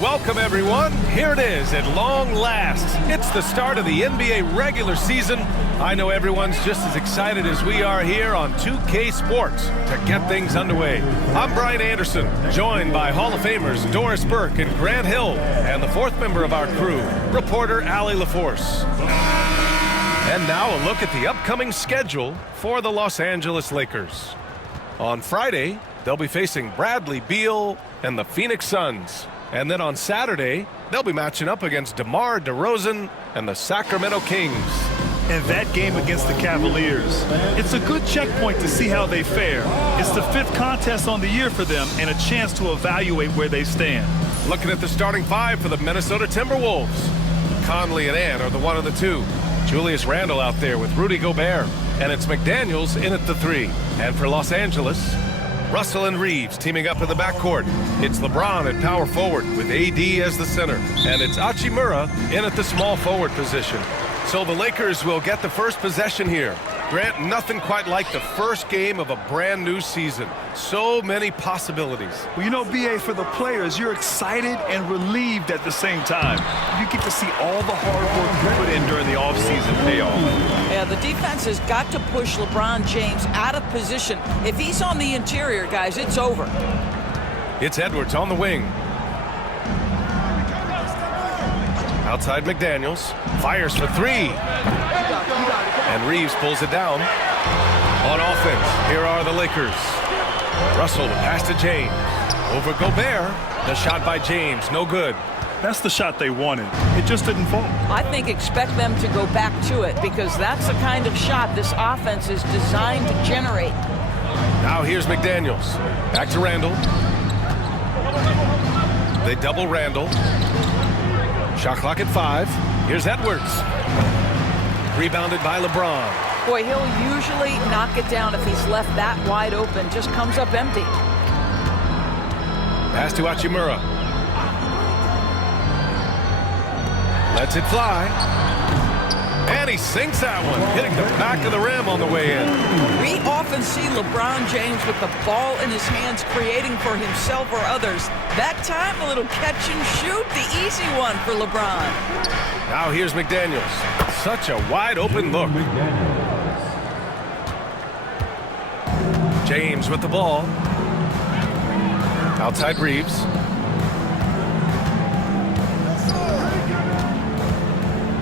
Welcome, everyone. Here it is at long last. It's the start of the NBA regular season. I know everyone's just as excited as we are here on 2K Sports to get things underway. I'm Brian Anderson, joined by Hall of Famers Doris Burke and Grant Hill, and the fourth member of our crew, reporter Allie LaForce. And now a look at the upcoming schedule for the Los Angeles Lakers. On Friday, they'll be facing Bradley Beal and the Phoenix Suns. And then on Saturday, they'll be matching up against DeMar DeRozan and the Sacramento Kings. And that game against the Cavaliers, it's a good checkpoint to see how they fare. It's the fifth contest on the year for them and a chance to evaluate where they stand. Looking at the starting five for the Minnesota Timberwolves. Conley and Ant are the one of the two. Julius Randle out there with Rudy Gobert. And it's McDaniels in at the three. And for Los Angeles, Russell and Reeves teaming up in the backcourt. It's LeBron at power forward with AD as the center. And it's Hachimura in at the small forward position. So the Lakers will get the first possession here. Grant, nothing quite like the first game of a brand new season. So many possibilities. Well, you know, B.A., for the players, you're excited and relieved at the same time. You get to see all the hard work you put in during the offseason pay off. Yeah, the defense has got to push LeBron James out of position. If he's on the interior, guys, it's over. It's Edwards on the wing. Outside McDaniels. Fires for three. And Reeves pulls it down. On offense, here are the Lakers. Russell, the pass to James. Over Gobert. The shot by James, no good. That's the shot they wanted. It just didn't fall. I think expect them to go back to it because that's the kind of shot this offense is designed to generate. Now here's McDaniels. Back to Randle. They double Randle. Shot clock at 5. Here's Edwards. Rebounded by LeBron. Boy, he'll usually knock it down if he's left that wide open. Just comes up empty. Pass to Hachimura. Lets it fly. And he sinks that one, hitting the back of the rim on the way in. We often see LeBron James with the ball in his hands creating for himself or others. That time, a little catch and shoot, the easy one for LeBron. Now here's McDaniels. Such a wide open look. James with the ball. Outside Reeves.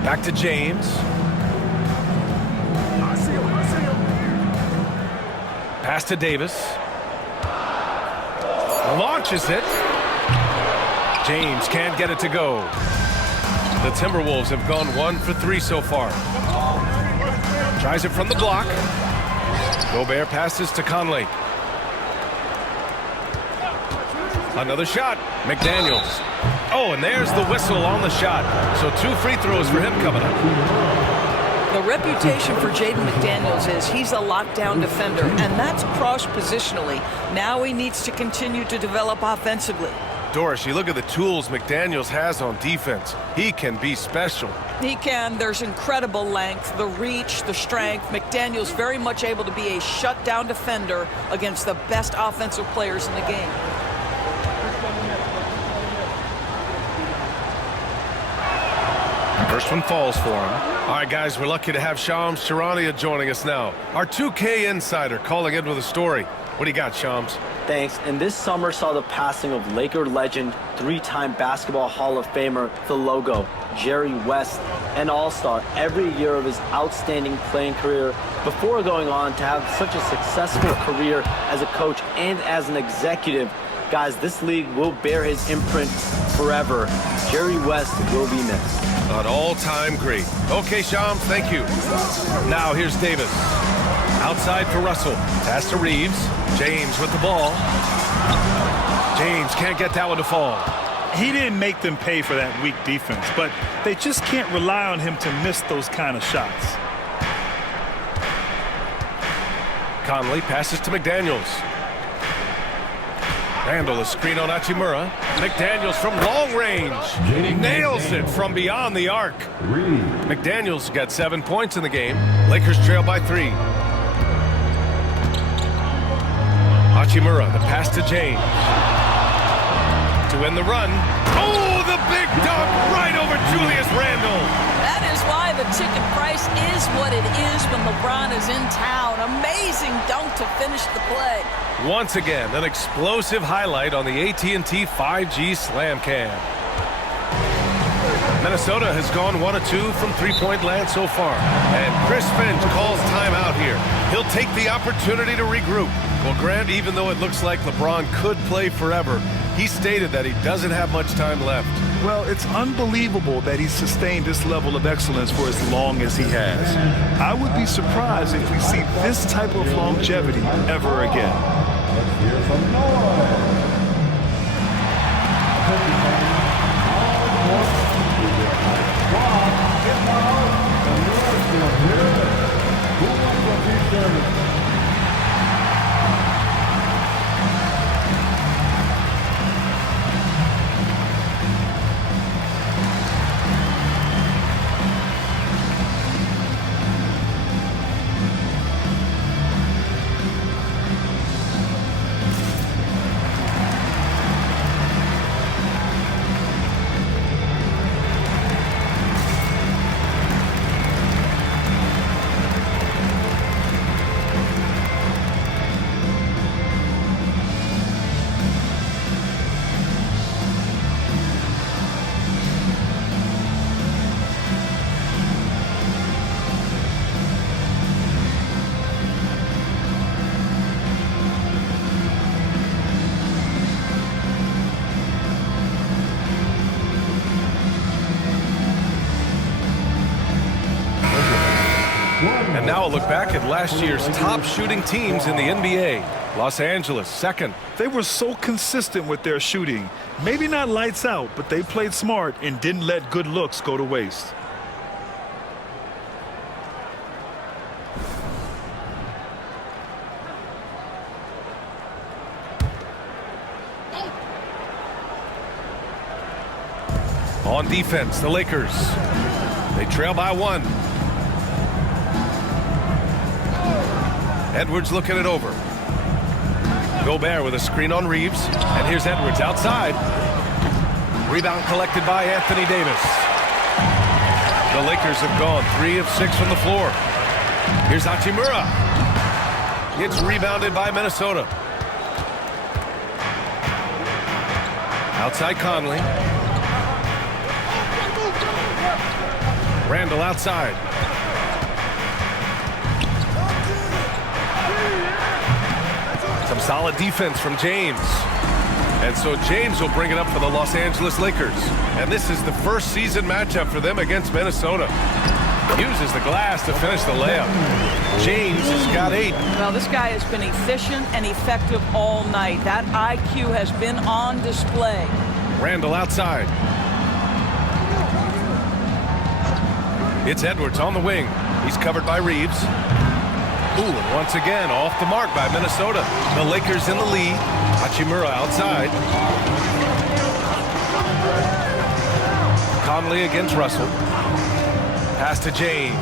Back to James. Pass to Davis. Launches it. James can't get it to go. The Timberwolves have gone 1 for 3 so far. Tries it from the block. Gobert passes to Conley. Another shot. McDaniels. Oh, and there's the whistle on the shot. So 2 free throws for him coming up. The reputation for Jaden McDaniels is he's a lockdown defender, and that's cross-positionally. Now he needs to continue to develop offensively. Doris, you look at the tools McDaniels has on defense. He can be special. He can. There's incredible length, the reach, the strength. McDaniels very much able to be a shutdown defender against the best offensive players in the game. First one falls for him. All right, guys, we're lucky to have Shams Charania joining us now. Our 2K insider calling in with a story. What do you got, Shams? Thanks. And this summer saw the passing of Laker legend, 3-time Basketball Hall of Famer, the logo, Jerry West, an all-star every year of his outstanding playing career before going on to have such a successful career as a coach and as an executive. Guys, this league will bear his imprint forever. Jerry West will be missed. An all-time great. Okay, Shams, thank you. Now here's Davis. Outside for Russell. Pass to Reeves. James with the ball. James can't get that one to fall. He didn't make them pay for that weak defense, but they just can't rely on him to miss those kind of shots. Conley passes to McDaniels. Randle, a screen on Hachimura. McDaniels from long range. Nails it from beyond the arc. McDaniels got 7 points in the game. Lakers trail by 3. Hachimura, the pass to James. To end the run. Oh! The big dunk right over Julius Randle. That is why the ticket price is what it is when LeBron is in town. Amazing dunk to finish the play. Once again, an explosive highlight on the AT&T 5G Slam Cam. Minnesota has gone 1 of 2 from three-point land so far. And Chris Finch calls timeout here. He'll take the opportunity to regroup. Well, Grant, even though it looks like LeBron could play forever, he stated that he doesn't have much time left. Well, it's unbelievable that he's sustained this level of excellence for as long as he has. I would be surprised if we see this type of longevity ever again. Let's hear some noise. And now a look back at last year's top shooting teams in the NBA. Los Angeles, second. They were so consistent with their shooting. Maybe not lights out, but they played smart and didn't let good looks go to waste. On defense, the Lakers. They trail by 1. Edwards looking it over. Gobert with a screen on Reeves. And here's Edwards outside. Rebound collected by Anthony Davis. The Lakers have gone 3 of 6 from the floor. Here's Hachimura. It's rebounded by Minnesota. Outside Conley. Randle outside. Some solid defense from James. And so James will bring it up for the Los Angeles Lakers. And this is the first season matchup for them against Minnesota. Uses the glass to finish the layup. James has got 8. Well, this guy has been efficient and effective all night. That IQ has been on display. Randle outside. It's Edwards on the wing. He's covered by Reeves. Ooh, and once again, off the mark by Minnesota. The Lakers in the lead. Hachimura outside. Conley against Russell. Pass to James.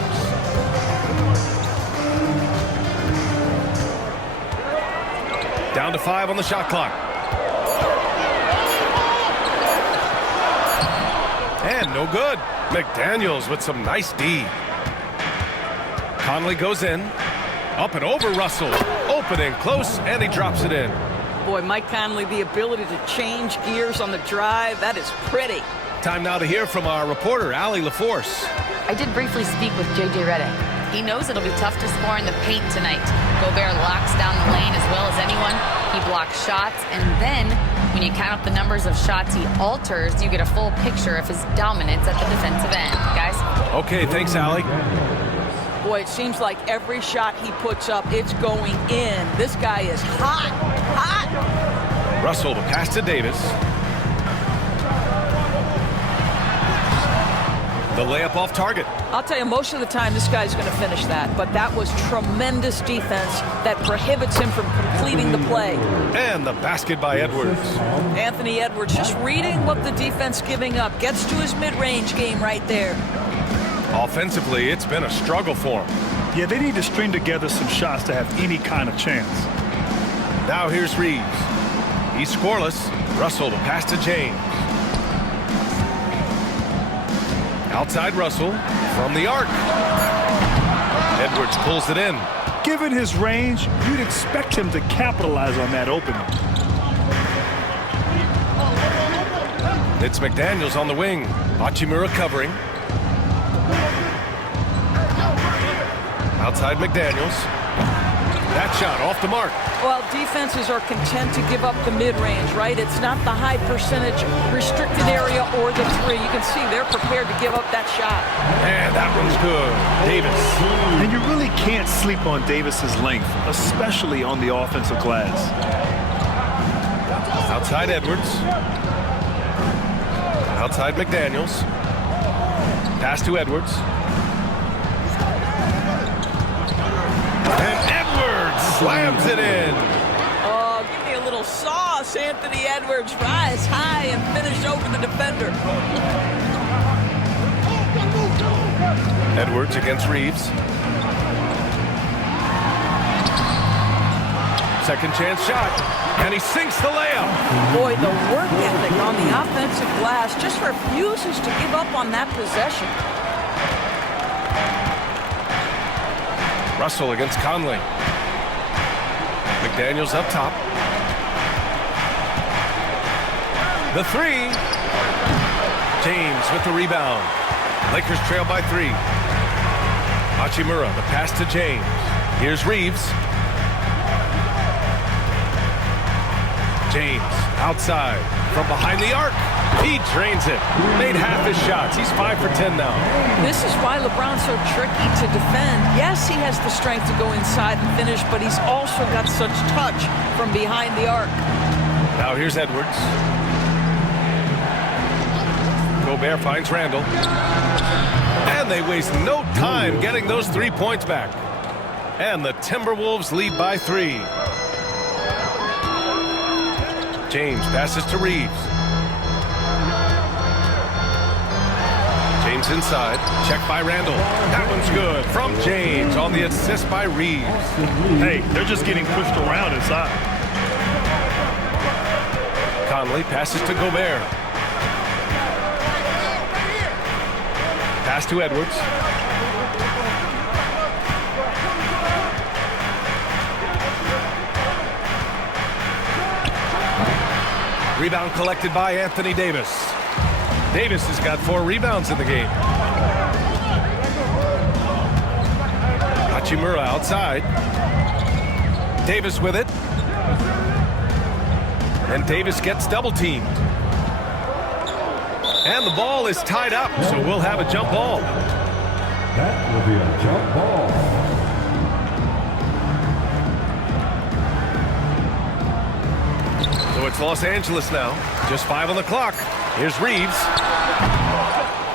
Down to 5 on the shot clock. And no good. McDaniels with some nice D. Conley goes in. Up and over Russell. Opening close, and he drops it in. Boy, Mike Conley, the ability to change gears on the drive, that is pretty. Time now to hear from our reporter, Allie LaForce. I did briefly speak with J.J. Redick. He knows it'll be tough to score in the paint tonight. Gobert locks down the lane as well as anyone. He blocks shots, and then when you count up the numbers of shots he alters, you get a full picture of his dominance at the defensive end. Guys? Okay, thanks, Allie. Boy, it seems like every shot he puts up, it's going in. This guy is hot, hot. Russell to pass to Davis. The layup off target. I'll tell you, most of the time this guy's going to finish that, but that was tremendous defense that prohibits him from completing the play. And the basket by Edwards. Anthony Edwards just reading what the defense giving up. Gets to his mid-range game right there. Offensively, it's been a struggle for him. Yeah, they need to string together some shots to have any kind of chance. Now here's Reeves. He's scoreless. Russell to pass to James. Outside Russell from the arc. Edwards pulls it in. Given his range, you'd expect him to capitalize on that opening. It's McDaniels on the wing. Hachimura covering. Outside McDaniels. That shot off the mark. Well, defenses are content to give up the mid-range, right? It's not the high percentage restricted area or the three. You can see they're prepared to give up that shot. And that one's good. Davis. And you really can't sleep on Davis's length, especially on the offensive glass. Outside Edwards. Outside McDaniels. Pass to Edwards. And Edwards slams it in. Oh, give me a little sauce, Anthony Edwards. Rise high and finish over the defender. Edwards against Reeves. Second chance shot. And he sinks the layup. Boy, the work ethic on the offensive glass just refuses to give up on that possession. Russell against Conley. McDaniels up top. The three. James with the rebound. Lakers trail by 3. Hachimura, the pass to James. Here's Reeves. James outside from behind the arc. He drains it. Made half his shots. He's 5 for 10 now. This is why LeBron's so tricky to defend. Yes, he has the strength to go inside and finish, but he's also got such touch from behind the arc. Now here's Edwards. Gobert finds Randall. And they waste no time getting those 3 points back. And the Timberwolves lead by 3. James passes to Reeves. James inside. Check by Randall. That one's good from James on the assist by Reeves. Hey, they're just getting pushed around inside. Conley passes to Gobert. Pass to Edwards. Rebound collected by Anthony Davis. Davis has got 4 rebounds in the game. Hachimura outside. Davis with it. And Davis gets double teamed. And the ball is tied up, so we'll have a jump ball. That will be a jump ball. So it's Los Angeles now. Just 5 on the clock. Here's Reeves.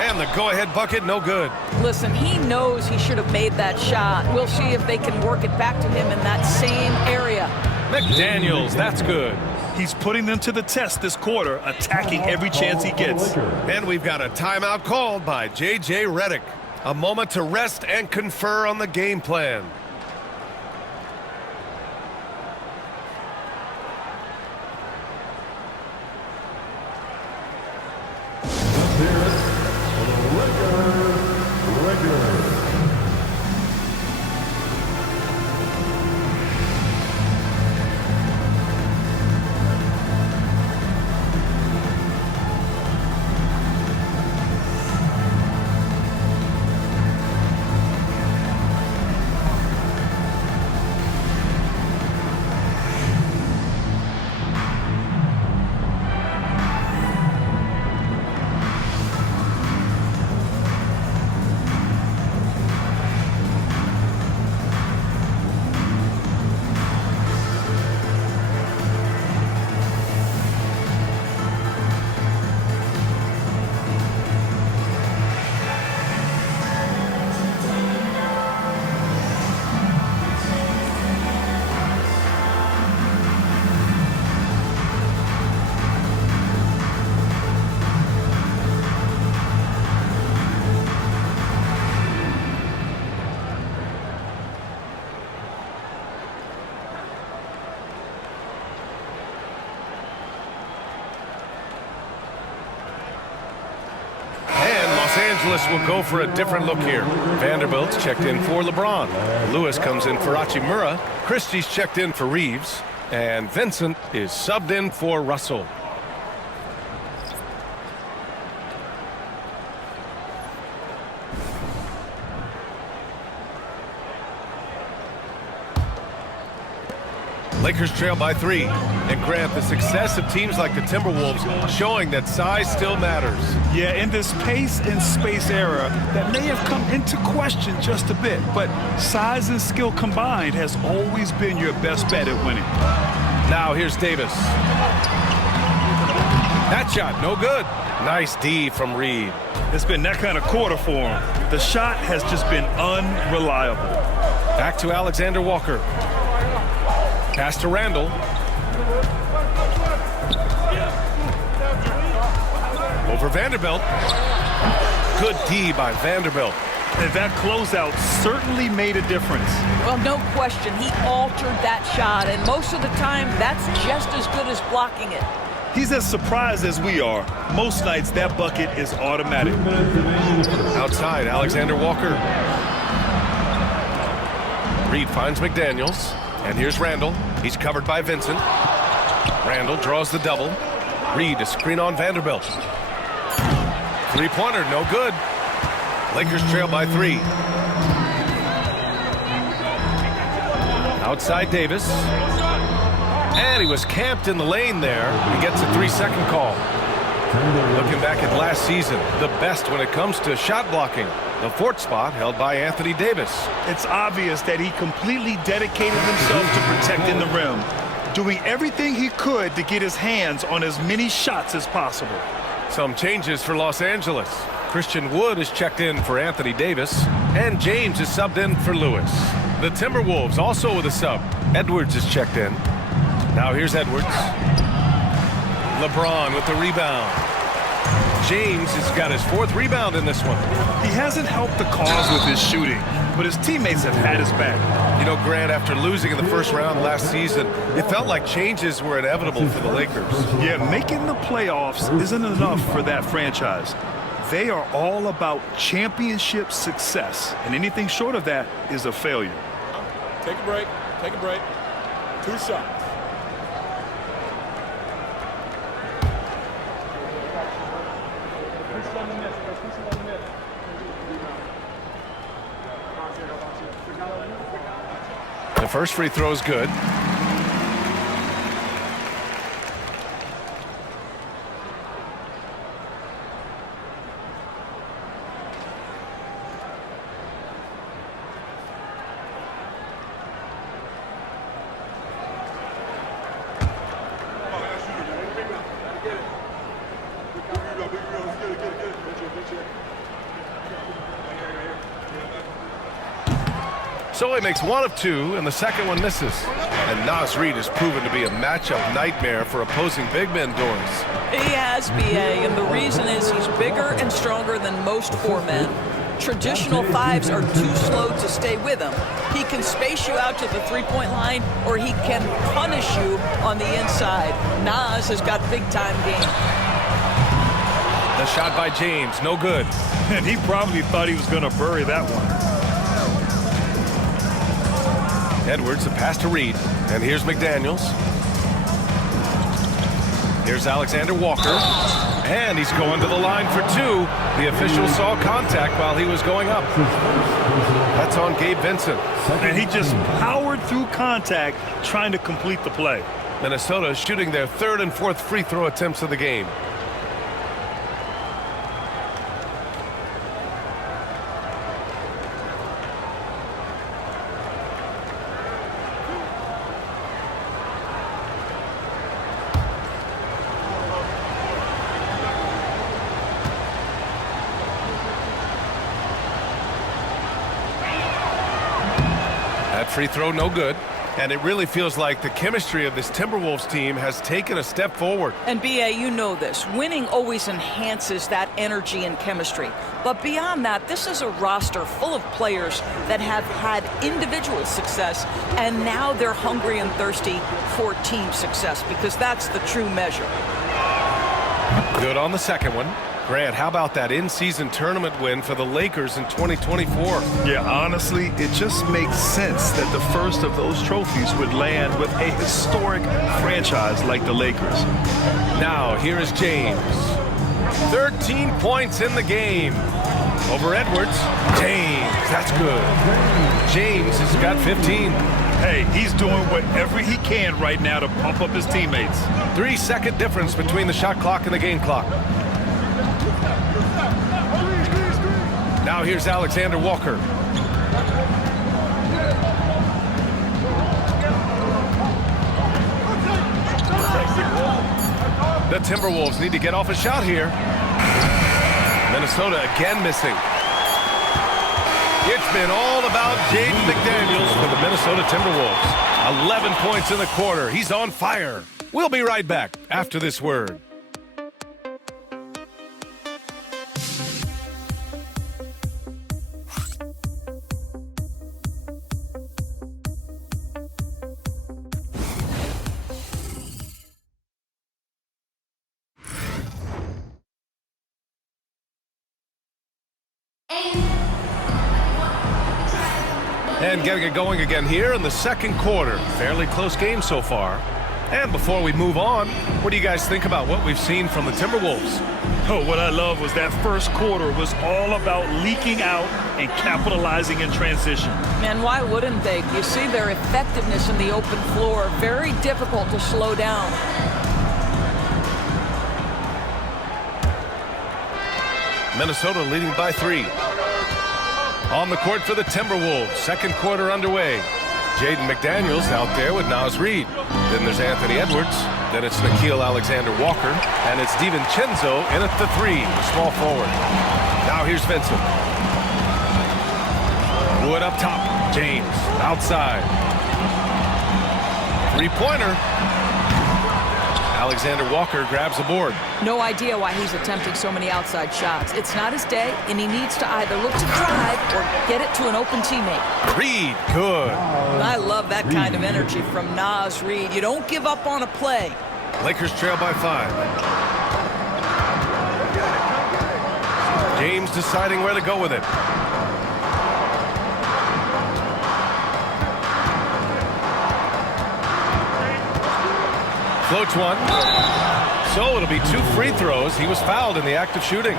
And the go-ahead bucket, no good. Listen, he knows he should have made that shot. We'll see if they can work it back to him in that same area. McDaniels, that's good. He's putting them to the test this quarter, attacking every chance he gets. And we've got a timeout called by J.J. Redick. A moment to rest and confer on the game plan. Angeles will go for a different look here. Vanderbilt's checked in for LeBron. Lewis comes in for Hachimura. Christie's checked in for Reeves. And Vincent is subbed in for Russell. Lakers trail by 3. And Grant, the success of teams like the Timberwolves showing that size still matters. Yeah, in this pace and space era, that may have come into question just a bit, but size and skill combined has always been your best bet at winning. Now here's Davis. That shot, no good. Nice D from Reed. It's been that kind of quarter for him. The shot has just been unreliable. Back to Alexander Walker. Pass to Randall. Over Vanderbilt. Good D by Vanderbilt. And that closeout certainly made a difference. Well, no question. He altered that shot, and most of the time, that's just as good as blocking it. He's as surprised as we are. Most nights, that bucket is automatic. Outside, Alexander Walker. Reed finds McDaniels. And here's Randall. He's covered by Vincent. Randall draws the double. Reed to screen on Vanderbilt. Three-pointer, no good. Lakers trail by 3. Outside Davis. And he was camped in the lane there. He gets a 3-second call. Looking back at last season, the best when it comes to shot blocking. The 4th spot held by Anthony Davis. It's obvious that he completely dedicated himself to protecting the rim, doing everything he could to get his hands on as many shots as possible. Some changes for Los Angeles. Christian Wood is checked in for Anthony Davis, and James is subbed in for Lewis. The Timberwolves also with a sub. Edwards is checked in. Now here's Edwards. LeBron with the rebound. James has got his 4th rebound in this one. He hasn't helped the cause with his shooting, but his teammates have had his back. You know, Grant, after losing in the first round last season, it felt like changes were inevitable for the Lakers. Yeah, making the playoffs isn't enough for that franchise. They are all about championship success, and anything short of that is a failure. Take a break. Take a break. 2 shots. The first free throw is good. So he makes 1 of 2, and the second one misses. And Naz Reid has proven to be a matchup nightmare for opposing big men, Doris. He has, B.A., and the reason is he's bigger and stronger than most 4 men. Traditional 5s are too slow to stay with him. He can space you out to the 3-point line, or he can punish you on the inside. Naz has got big-time game. The shot by James, no good. And he probably thought he was going to bury that one. Edwards, a pass to Reed. And here's McDaniels. Here's Alexander Walker. And he's going to the line for 2. The official saw contact while he was going up. That's on Gabe Vincent. And he just powered through contact trying to complete the play. Minnesota shooting their 3rd and 4th free throw attempts of the game. Free throw, no good. And it really feels like the chemistry of this Timberwolves team has taken a step forward. And, B.A., you know this. Winning always enhances that energy and chemistry. But beyond that, this is a roster full of players that have had individual success, and now they're hungry and thirsty for team success, because that's the true measure. Good on the second one. Grant, how about that in-season tournament win for the Lakers in 2024? Yeah, honestly, it just makes sense that the first of those trophies would land with a historic franchise like the Lakers. Now, here is James. 13 points in the game. Over Edwards. James, that's good. James has got 15. Hey, he's doing whatever he can right now to pump up his teammates. 3-second difference between the shot clock and the game clock. Now here's Alexander Walker. The Timberwolves need to get off a shot here. Minnesota again missing. It's been all about Jaden McDaniels for the Minnesota Timberwolves. 11 points in the quarter. He's on fire. We'll be right back after this word. And getting it going again here in the second quarter. Fairly close game so far. And before we move on, what do you guys think about what we've seen from the Timberwolves? Oh, what I love was that first quarter was all about leaking out and capitalizing in transition. Man, why wouldn't they? You see their effectiveness in the open floor. Very difficult to slow down. Minnesota leading by 3. On the court for the Timberwolves. Second quarter underway. Jaden McDaniels out there with Naz Reid. Then there's Anthony Edwards. Then it's Nickeil Alexander-Walker. And it's DiVincenzo in at the 3, the small forward. Now here's Vincent. Wood up top. James outside. Three-pointer. Alexander Walker grabs the board. No idea why he's attempting so many outside shots. It's not his day, and he needs to either look to drive or get it to an open teammate. Reid, good. I love that kind of energy from Naz Reid. You don't give up on a play. Lakers trail by 5. James deciding where to go with it. Floats one. So it'll be 2 free throws. He was fouled in the act of shooting.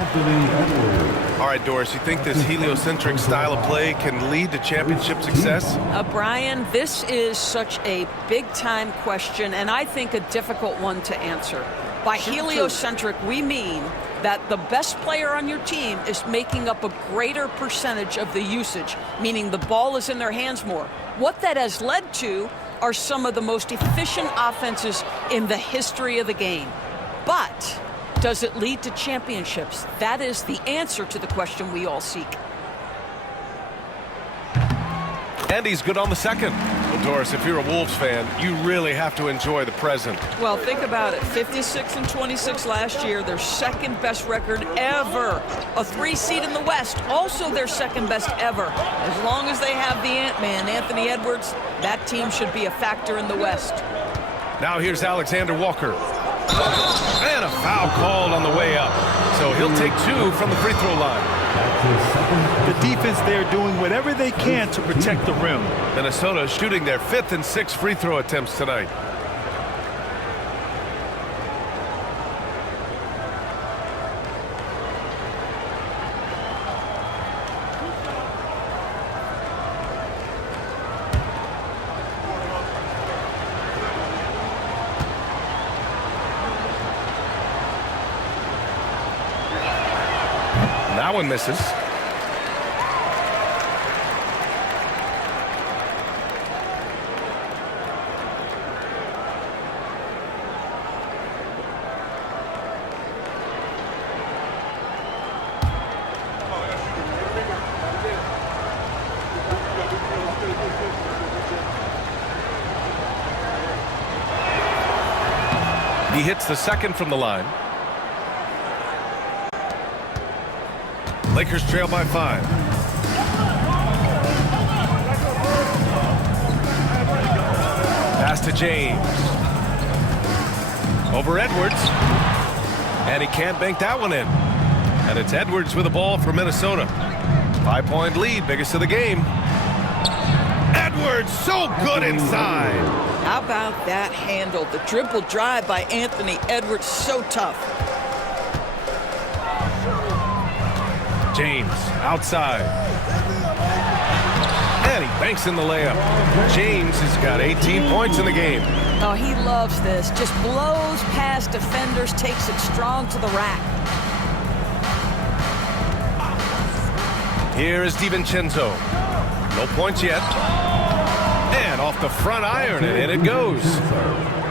All right, Doris, you think this heliocentric style of play can lead to championship success? Brian, this is such a big-time question, and I think a difficult one to answer. By heliocentric, we mean that the best player on your team is making up a greater percentage of the usage, meaning the ball is in their hands more. What that has led to are some of the most efficient offenses in the history of the game. But does it lead to championships? That is the answer to the question we all seek. And he's good on the second. Well, Doris, if you're a Wolves fan, you really have to enjoy the present. Well, think about it. 56-26 last year, their second best record ever. A 3 seed in the West, also their second best ever. As long as they have the Ant-Man, Anthony Edwards, that team should be a factor in the West. Now here's Alexander Walker. And a foul called on the way up. So he'll take 2 from the free throw line. The defense there doing whatever they can to protect the rim. Minnesota shooting their 5th and 6th free throw attempts tonight. That one misses. He hits the second from the line. Lakers trail by 5. Pass to James. Over Edwards. And he can't bank that one in. And it's Edwards with the ball for Minnesota. 5-point lead, biggest of the game. Edwards, so good inside. How about that handle? The dribble drive by Anthony Edwards, so tough. James outside. And he banks in the layup. James has got 18 points in the game. Oh, he loves this. Just blows past defenders, takes it strong to the rack. Here is DiVincenzo. No points yet. And off the front iron, and in it goes.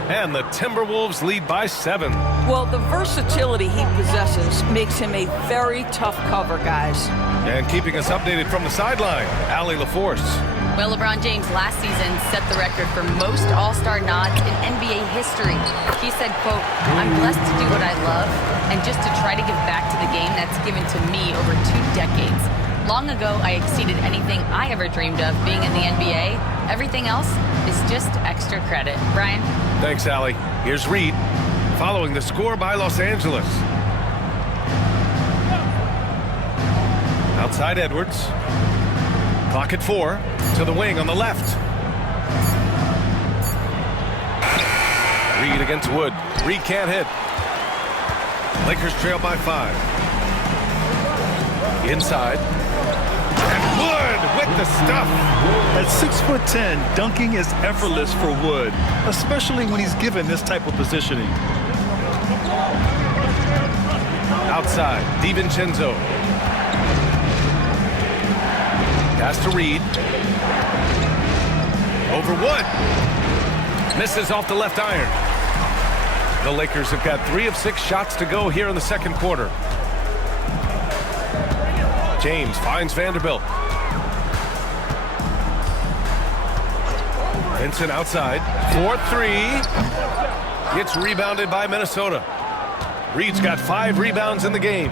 And the Timberwolves lead by 7. Well, the versatility he possesses makes him a very tough cover, guys. And keeping us updated from the sideline, Allie LaForce. Well, LeBron James last season set the record for most All-Star nods in NBA history. He said, quote, "I'm blessed to do what I love and just to try to give back to the game that's given to me over 2 decades. Long ago, I exceeded anything I ever dreamed of being in the NBA. Everything else is just extra credit." Brian? Thanks, Allie. Here's Reed, following the score by Los Angeles. Outside Edwards. Clock at 4. To the wing on the left. Reed against Wood. Reed can't hit. Lakers trail by 5. Inside. And Wood with the stuff. At 6'10", dunking is effortless for Wood, especially when he's given this type of positioning. Outside, DiVincenzo. Pass to Reed. Over Wood. Misses off the left iron. The Lakers have got 3 of 6 shots to go here in the second quarter. James finds Vanderbilt. Vincent outside. 4-3. Gets rebounded by Minnesota. Reed's got 5 rebounds in the game.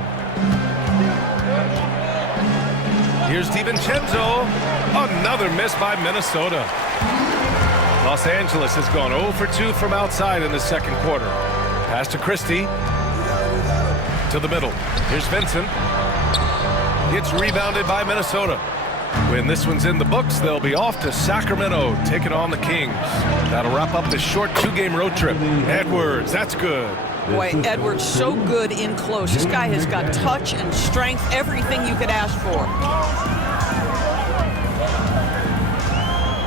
Here's DiVincenzo. Another miss by Minnesota. Los Angeles has gone 0 for 2 from outside in the second quarter. Pass to Christie. To the middle. Here's Vincent. It's rebounded by Minnesota. When this one's in the books, they'll be off to Sacramento, taking on the Kings. That'll wrap up this short 2-game road trip. Edwards, that's good. Boy, Edwards so good in close. This guy has got touch and strength, everything you could ask for.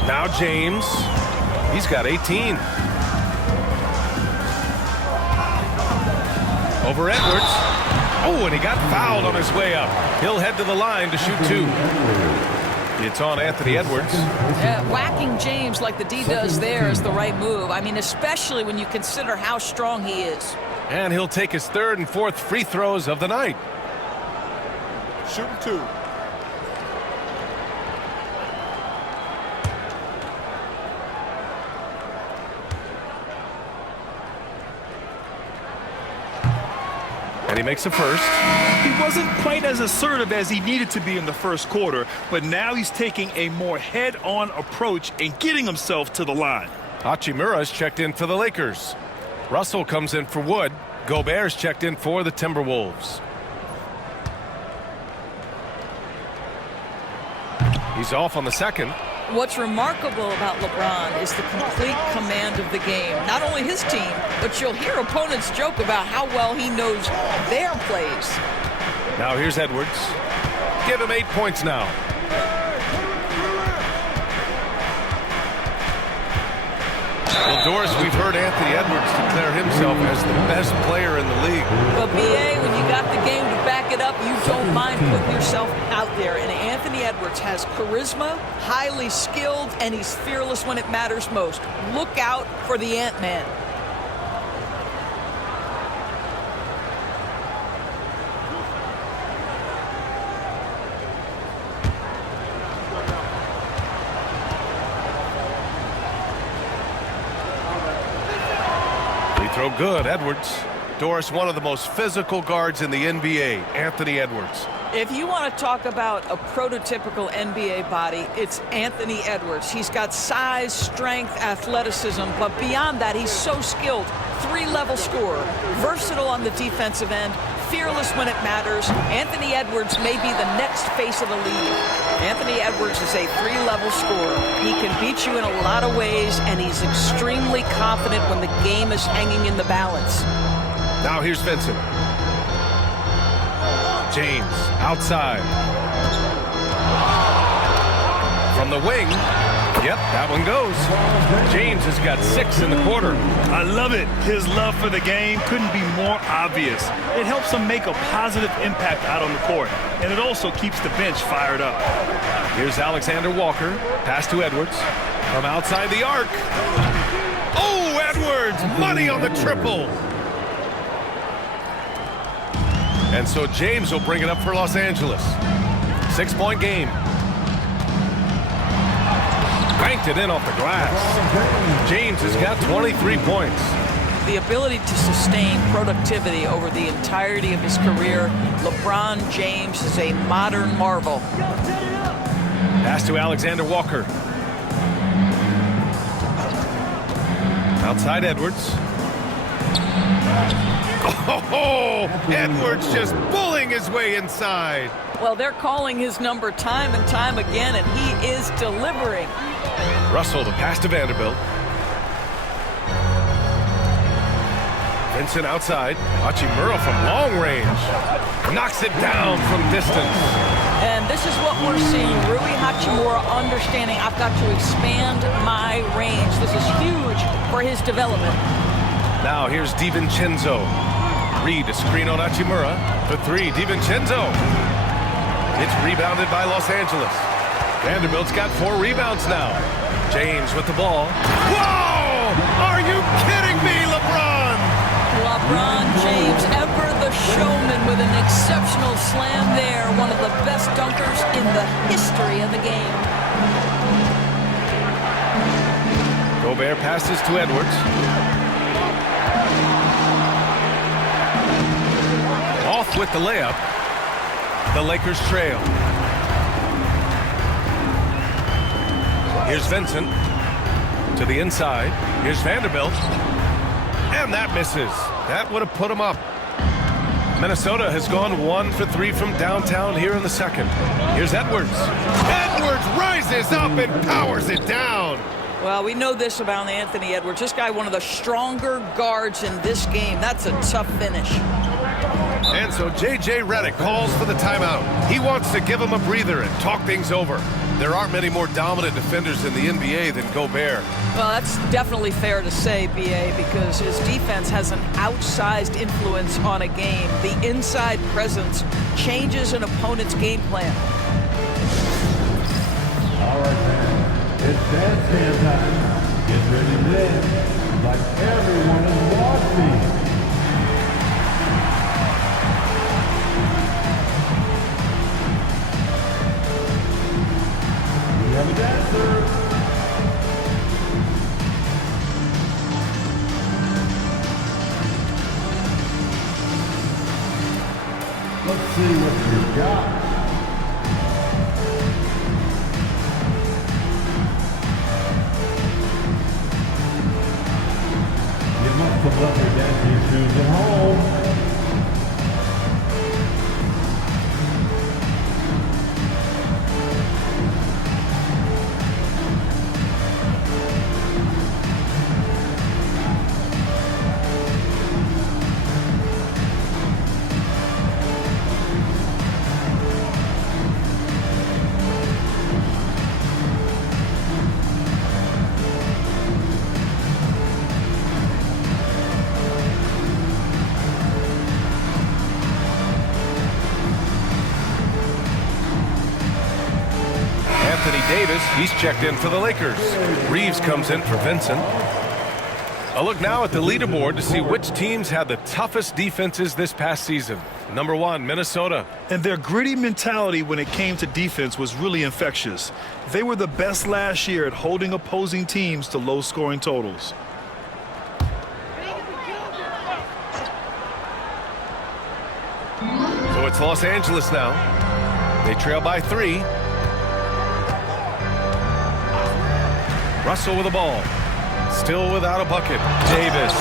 Now James. He's got 18. Over Edwards. Oh, and he got fouled on his way up. He'll head to the line to shoot 2. It's on Anthony Edwards. Whacking James like the D does there is the right move. I mean, especially when you consider how strong he is. And he'll take his 3rd and 4th free throws of the night. Shooting 2. And he makes a first. He wasn't quite as assertive as he needed to be in the first quarter, but now he's taking a more head-on approach and getting himself to the line. Hachimura's checked in for the Lakers. Russell comes in for Wood. Gobert's checked in for the Timberwolves. He's off on the second. What's remarkable about LeBron is the complete command of the game. Not only his team, but you'll hear opponents joke about how well he knows their plays. Now here's Edwards. Give him 8 points now. Well, Doris, we've heard Anthony Edwards declare himself as the best player in the league. But BA, when you got the game to back it up, you don't mind putting yourself out there. And Anthony Edwards has charisma, highly skilled, and he's fearless when it matters most. Look out for the Ant-Man. Throw good, Edwards. Doris, one of the most physical guards in the NBA, Anthony Edwards. If you want to talk about a prototypical NBA body, it's Anthony Edwards. He's got size, strength, athleticism, but beyond that, he's so skilled. 3-level scorer, versatile on the defensive end, fearless when it matters. Anthony Edwards may be the next face of the league. Anthony Edwards is a 3-level scorer. He can beat you in a lot of ways, and he's extremely confident when the game is hanging in the balance. Now here's Vincent. James outside. From the wing. Yep, that one goes. James has got 6 in the quarter. I love it. His love for the game couldn't be more obvious. It helps him make a positive impact out on the court, and it also keeps the bench fired up. Here's Alexander Walker. Pass to Edwards. From outside the arc. Oh, Edwards! Money on the triple. And so James will bring it up for Los Angeles. 6-point game. Banked it in off the glass. James has got 23 points. The ability to sustain productivity over the entirety of his career, LeBron James is a modern marvel. Pass to Alexander Walker. Outside Edwards. Oh, Edwards just bullying his way inside. Well, they're calling his number time and time again, and he is delivering. Russell, the pass to Vanderbilt. Vincent outside. Hachimura from long range. Knocks it down from distance. And this is what we're seeing. Rui Hachimura understanding I've got to expand my range. This is huge for his development. Now here's DiVincenzo. Reed a screen on Hachimura. For 3, DiVincenzo. It's rebounded by Los Angeles. Vanderbilt's got 4 rebounds now. James with the ball. Whoa! Are you kidding me, LeBron? LeBron James, ever the showman with an exceptional slam there. One of the best dunkers in the history of the game. Gobert passes to Edwards. Off with the layup. The Lakers trail. Here's Vincent to the inside. Here's Vanderbilt. And that misses. That would have put him up. Minnesota has gone 1 for 3 from downtown here in the second. Here's Edwards. Edwards rises up and powers it down. Well, we know this about Anthony Edwards. This guy, one of the stronger guards in this game. That's a tough finish. And so J.J. Redick calls for the timeout. He wants to give him a breather and talk things over. There aren't many more dominant defenders in the NBA than Gobert. Well, that's definitely fair to say, B.A., because his defense has an outsized influence on a game. The inside presence changes an opponent's game plan. All right, man. It's dance time. Get ready to dance like everyone is watching. We have a dancer. Let's see what you got. You must have left your dancing shoes at home. Davis, he's checked in for the Lakers. Reeves comes in for Vincent. A look now at the leaderboard to see which teams had the toughest defenses this past season. Number 1, Minnesota. And their gritty mentality when it came to defense was really infectious. They were the best last year at holding opposing teams to low-scoring totals. So it's Los Angeles now. They trail by 3. Russell with the ball. Still without a bucket. Davis.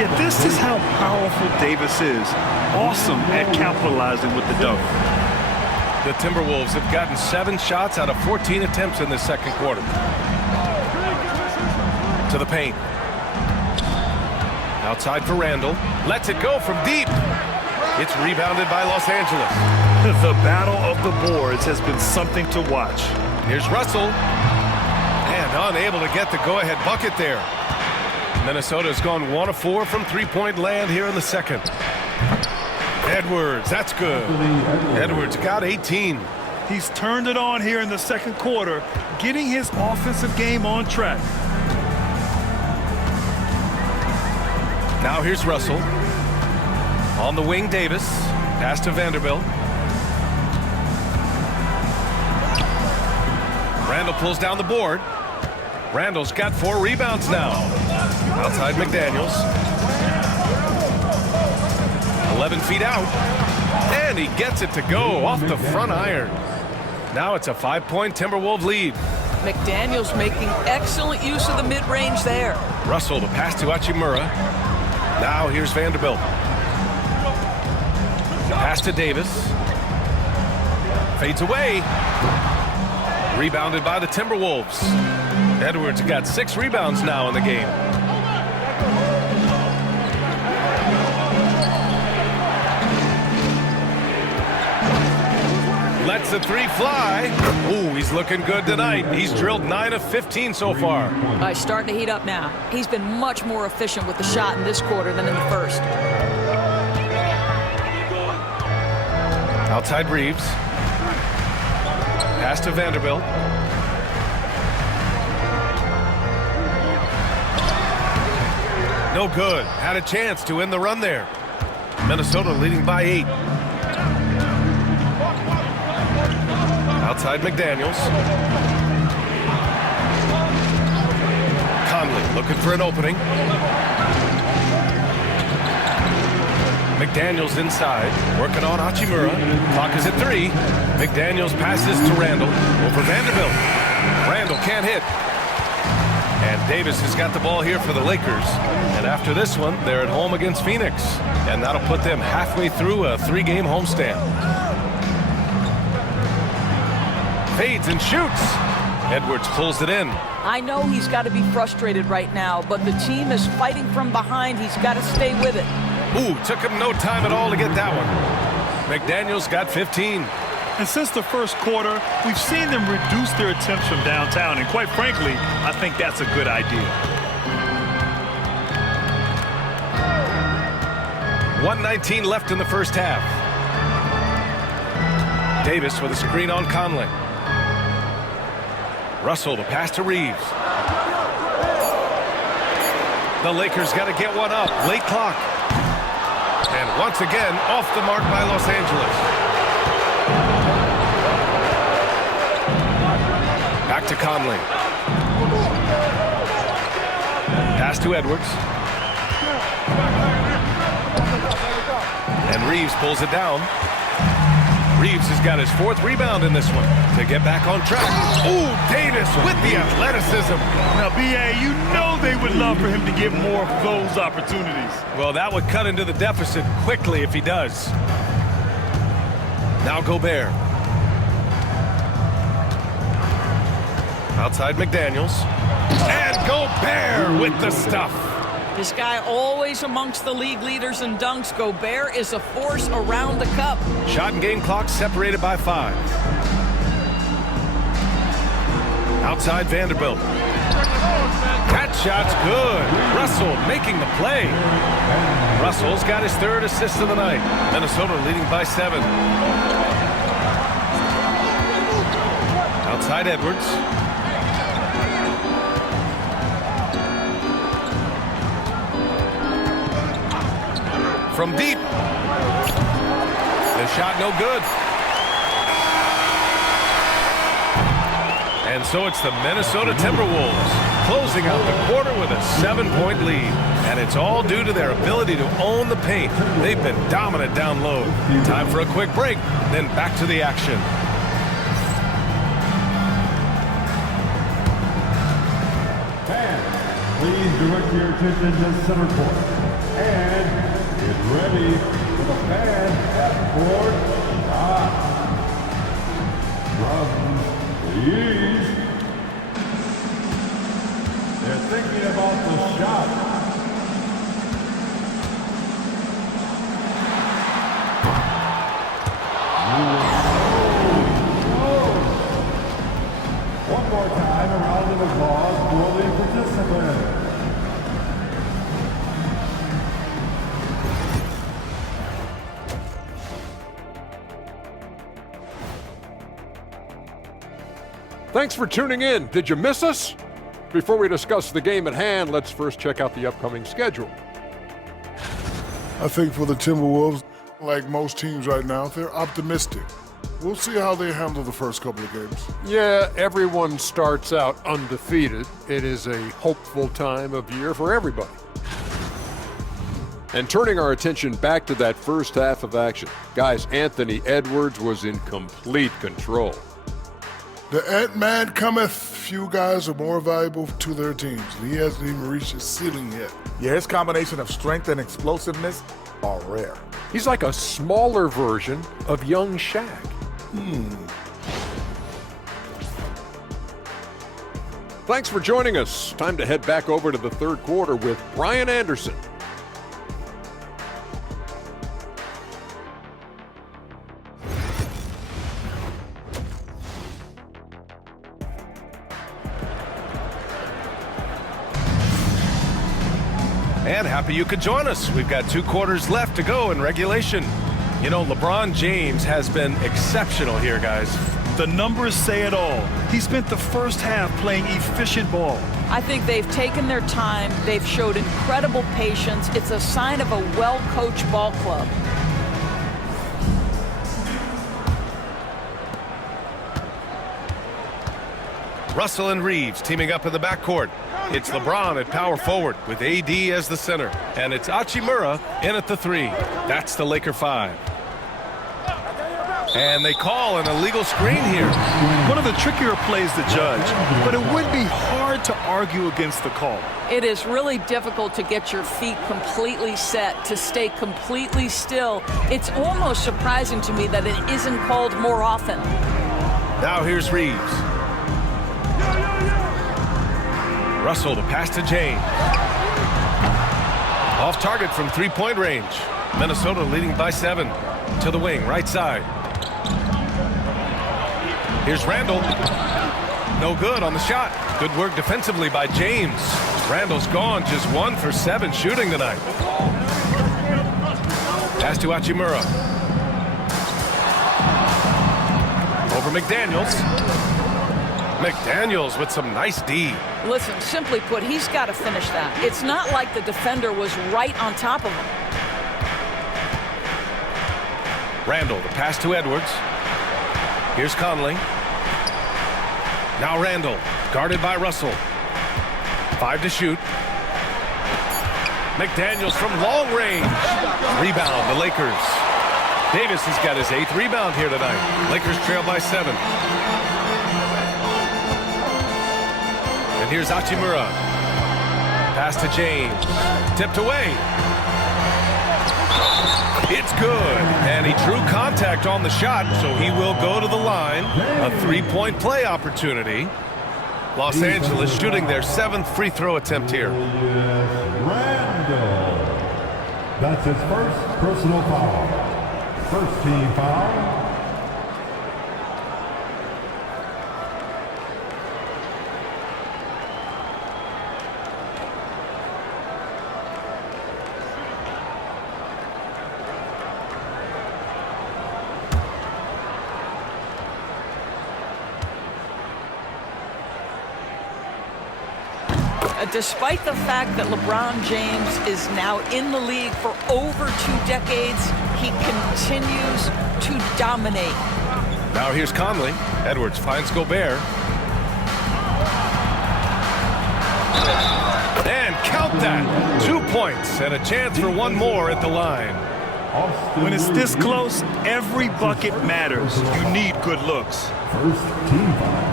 Yeah, this is how powerful Davis is. Awesome at capitalizing with the dunk. The Timberwolves have gotten 7 shots out of 14 attempts in the second quarter. To the paint. Outside for Randall. Lets it go from deep. It's rebounded by Los Angeles. The battle of the boards has been something to watch. Here's Russell. And unable to get the go-ahead bucket there. Minnesota's gone 1 of 4 from three-point land here in the second. Edwards, that's good. Edwards got 18. He's turned it on here in the second quarter, getting his offensive game on track. Now here's Russell. On the wing, Davis. Pass to Vanderbilt. Randall pulls down the board. Randall's got 4 rebounds now. Outside McDaniels. 11 feet out. And he gets it to go off the front iron. Now it's a 5-point Timberwolves lead. McDaniels making excellent use of the mid-range there. Russell, the pass to Hachimura. Now here's Vanderbilt. Pass to Davis. Fades away. Rebounded by the Timberwolves. Edwards got 6 rebounds now in the game. Lets the 3 fly. Ooh, he's looking good tonight. He's drilled 9 of 15 so far. He's starting to heat up now. He's been much more efficient with the shot in this quarter than in the first. Outside Reeves. Pass to Vanderbilt. No good. Had a chance to end the run there. Minnesota leading by 8. Outside McDaniels. Conley looking for an opening. McDaniels inside, working on Hachimura. Clock is at 3. McDaniels passes to Randall over Vanderbilt. Randall can't hit. And Davis has got the ball here for the Lakers. And after this one, they're at home against Phoenix. And that'll put them halfway through a 3-game homestand. Fades and shoots. Edwards pulls it in. I know he's got to be frustrated right now, but the team is fighting from behind. He's got to stay with it. Ooh, took him no time at all to get that one. McDaniels got 15. And since the first quarter, we've seen them reduce their attempts from downtown. And quite frankly, I think that's a good idea. 1:19 left in the first half. Davis with a screen on Conley. Russell, the pass to Reeves. The Lakers got to get one up. Late clock. And once again, off the mark by Los Angeles. Back to Conley. Pass to Edwards. And Reeves pulls it down. Reeves has got his 4th rebound in this one to get back on track. Ooh, Davis with the athleticism. Now, B.A., you know they would love for him to get more of those opportunities. Well, that would cut into the deficit quickly if he does. Now Gobert. Outside McDaniels. And Gobert with the stuff. This guy always amongst the league leaders in dunks. Gobert is a force around the cup. Shot and game clock separated by 5. Outside Vanderbilt. That shot's good. Russell making the play. Russell's got his 3rd assist of the night. Minnesota leading by 7. Outside Edwards. From deep. The shot no good. And so it's the Minnesota Timberwolves closing out the quarter with a 7-point lead. And it's all due to their ability to own the paint. They've been dominant down low. Time for a quick break, then back to the action. And the direct your attention to center court. And get ready for the fan half-court shot. From the East, they're thinking about the shot. One more time, a round of applause for the participants. Thanks for tuning in. Did you miss us? Before we discuss the game at hand, let's first check out the upcoming schedule. I think for the Timberwolves, like most teams right now, they're optimistic. We'll see how they handle the first couple of games. Yeah, everyone starts out undefeated. It is a hopeful time of year for everybody. And turning our attention back to that first half of action, guys, Anthony Edwards was in complete control. The Ant-Man cometh. Few guys are more valuable to their teams. He hasn't even reached his ceiling yet. Yeah, his combination of strength and explosiveness are rare. He's like a smaller version of young Shaq. Thanks for joining us. Time to head back over to the third quarter with Brian Anderson. And happy you could join us. We've got 2 quarters left to go in regulation. You know, LeBron James has been exceptional here, guys. The numbers say it all. He spent the first half playing efficient ball. I think they've taken their time. They've showed incredible patience. It's a sign of a well-coached ball club. Russell and Reeves teaming up in the backcourt. It's LeBron at power forward with AD as the center. And it's Hachimura in at the 3. That's the Laker 5. And they call an illegal screen here. One of the trickier plays to judge, but it would be hard to argue against the call. It is really difficult to get your feet completely set, to stay completely still. It's almost surprising to me that it isn't called more often. Now here's Reeves. Russell to pass to James. Off target from 3-point range. Minnesota leading by 7. To the wing, right side. Here's Randall. No good on the shot. Good work defensively by James. Randall's gone, just 1 for 7 shooting tonight. Pass to Hachimura. Over McDaniels. McDaniels with some nice D. Listen, simply put, he's got to finish that. It's not like the defender was right on top of him. Randall, the pass to Edwards. Here's Conley. Now Randall, guarded by Russell. 5 to shoot. McDaniels from long range. Rebound, the Lakers. Davis has got his 8th rebound here tonight. Lakers trail by 7. And here's Hachimura. Pass to James. Tipped away. It's good. And he drew contact on the shot, so he will go to the line. A 3-point play opportunity. Los Angeles shooting their 7th free throw attempt here. Randall. That's his first personal foul. First team foul. Despite the fact that LeBron James is now in the league for over 2 decades, he continues to dominate. Now here's Conley. Edwards finds Gobert. And count that. 2 points and a chance for 1 more at the line. When it's this close, every bucket matters. You need good looks. First team foul.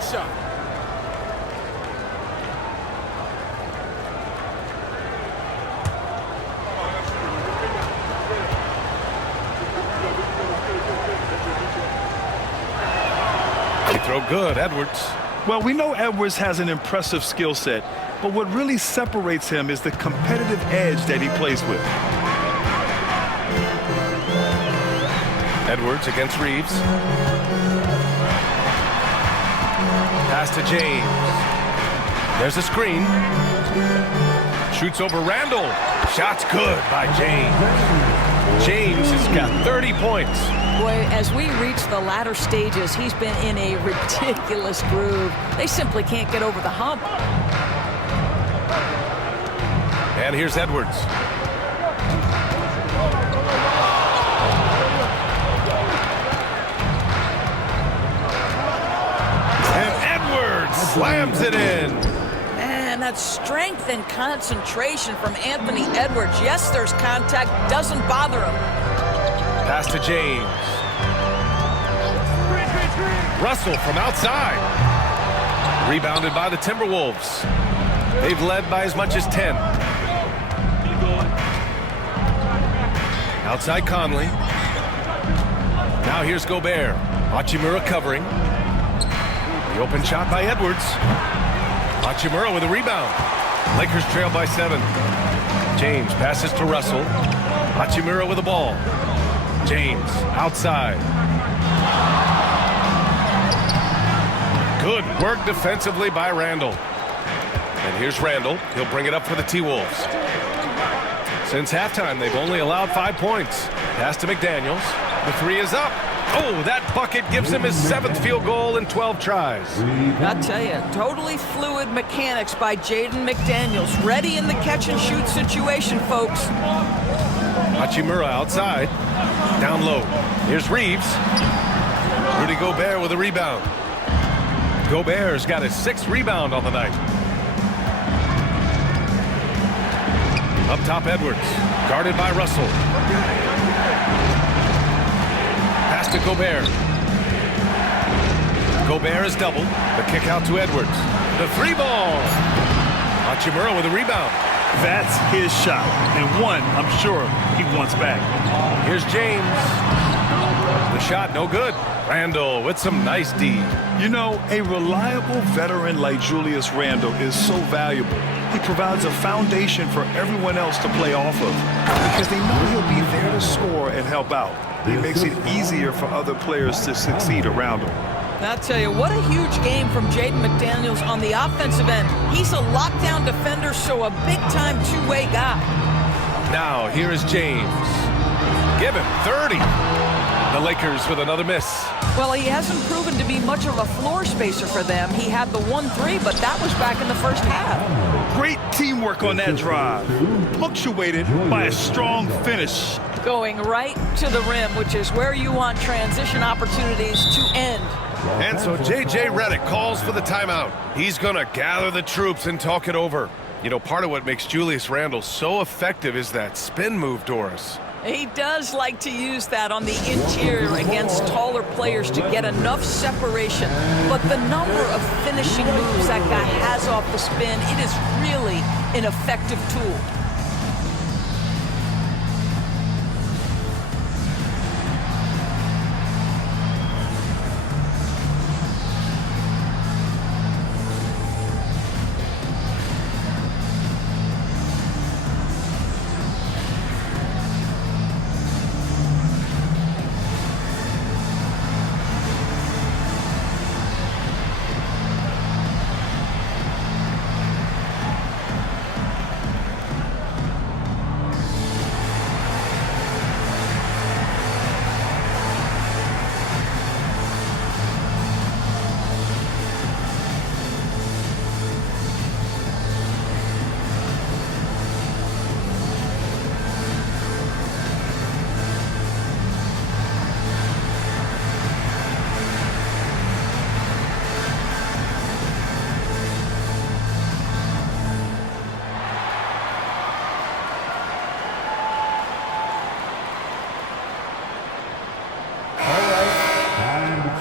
One shot. They throw good, Edwards. Well, we know Edwards has an impressive skill set, but what really separates him is the competitive edge that he plays with. Edwards against Reeves. Pass to James. There's a screen. Shoots over Randall. Shot's good by James. James has got 30 points. Boy, as we reach the latter stages, he's been in a ridiculous groove. They simply can't get over the hump. And here's Edwards. And Edwards slams it in. Man, that strength and concentration from Anthony Edwards. Yes, there's contact, doesn't bother him. Pass to James. Russell from outside. Rebounded by the Timberwolves. They've led by as much as 10. Outside Conley. Now here's Gobert. Hachimura covering. The open shot by Edwards. Hachimura with a rebound. Lakers trail by 7. James passes to Russell. Hachimura with the ball. James outside. Good work defensively by Randall. And here's Randall. He'll bring it up for the T-Wolves. Since halftime, they've only allowed 5 points. Pass to McDaniels. The 3 is up. Oh, that bucket gives him his 7th field goal in 12 tries. I'll tell you, totally fluid mechanics by Jaden McDaniels. Ready in the catch-and-shoot situation, folks. Hachimura outside. Down low. Here's Reeves. Rudy Gobert with a rebound. Gobert's got his 6th rebound on the night. Up top, Edwards. Guarded by Russell. Pass to Gobert. Gobert is doubled. The kick out to Edwards. The 3 ball. Hachimura with a rebound. That's his shot, and one I'm sure he wants back. Here's James. The shot no good. Randall with some nice D. You know, a reliable veteran like Julius Randle is so valuable. He provides a foundation for everyone else to play off of because they know he'll be there to score and help out. He makes it easier for other players to succeed around him. I'll tell you, what a huge game from Jaden McDaniels on the offensive end. He's a lockdown defender, so a big-time two-way guy. Now, here is James. Give him 30. The Lakers with another miss. Well, he hasn't proven to be much of a floor spacer for them. He had the 1-3, but that was back in the first half. Great teamwork on that drive, punctuated by a strong finish. Going right to the rim, which is where you want transition opportunities to end. And so J.J. Redick calls for the timeout. He's going to gather the troops and talk it over. You know, part of what makes Julius Randle so effective is that spin move, Doris. He does like to use that on the interior against taller players to get enough separation. But the number of finishing moves that guy has off the spin, it is really an effective tool.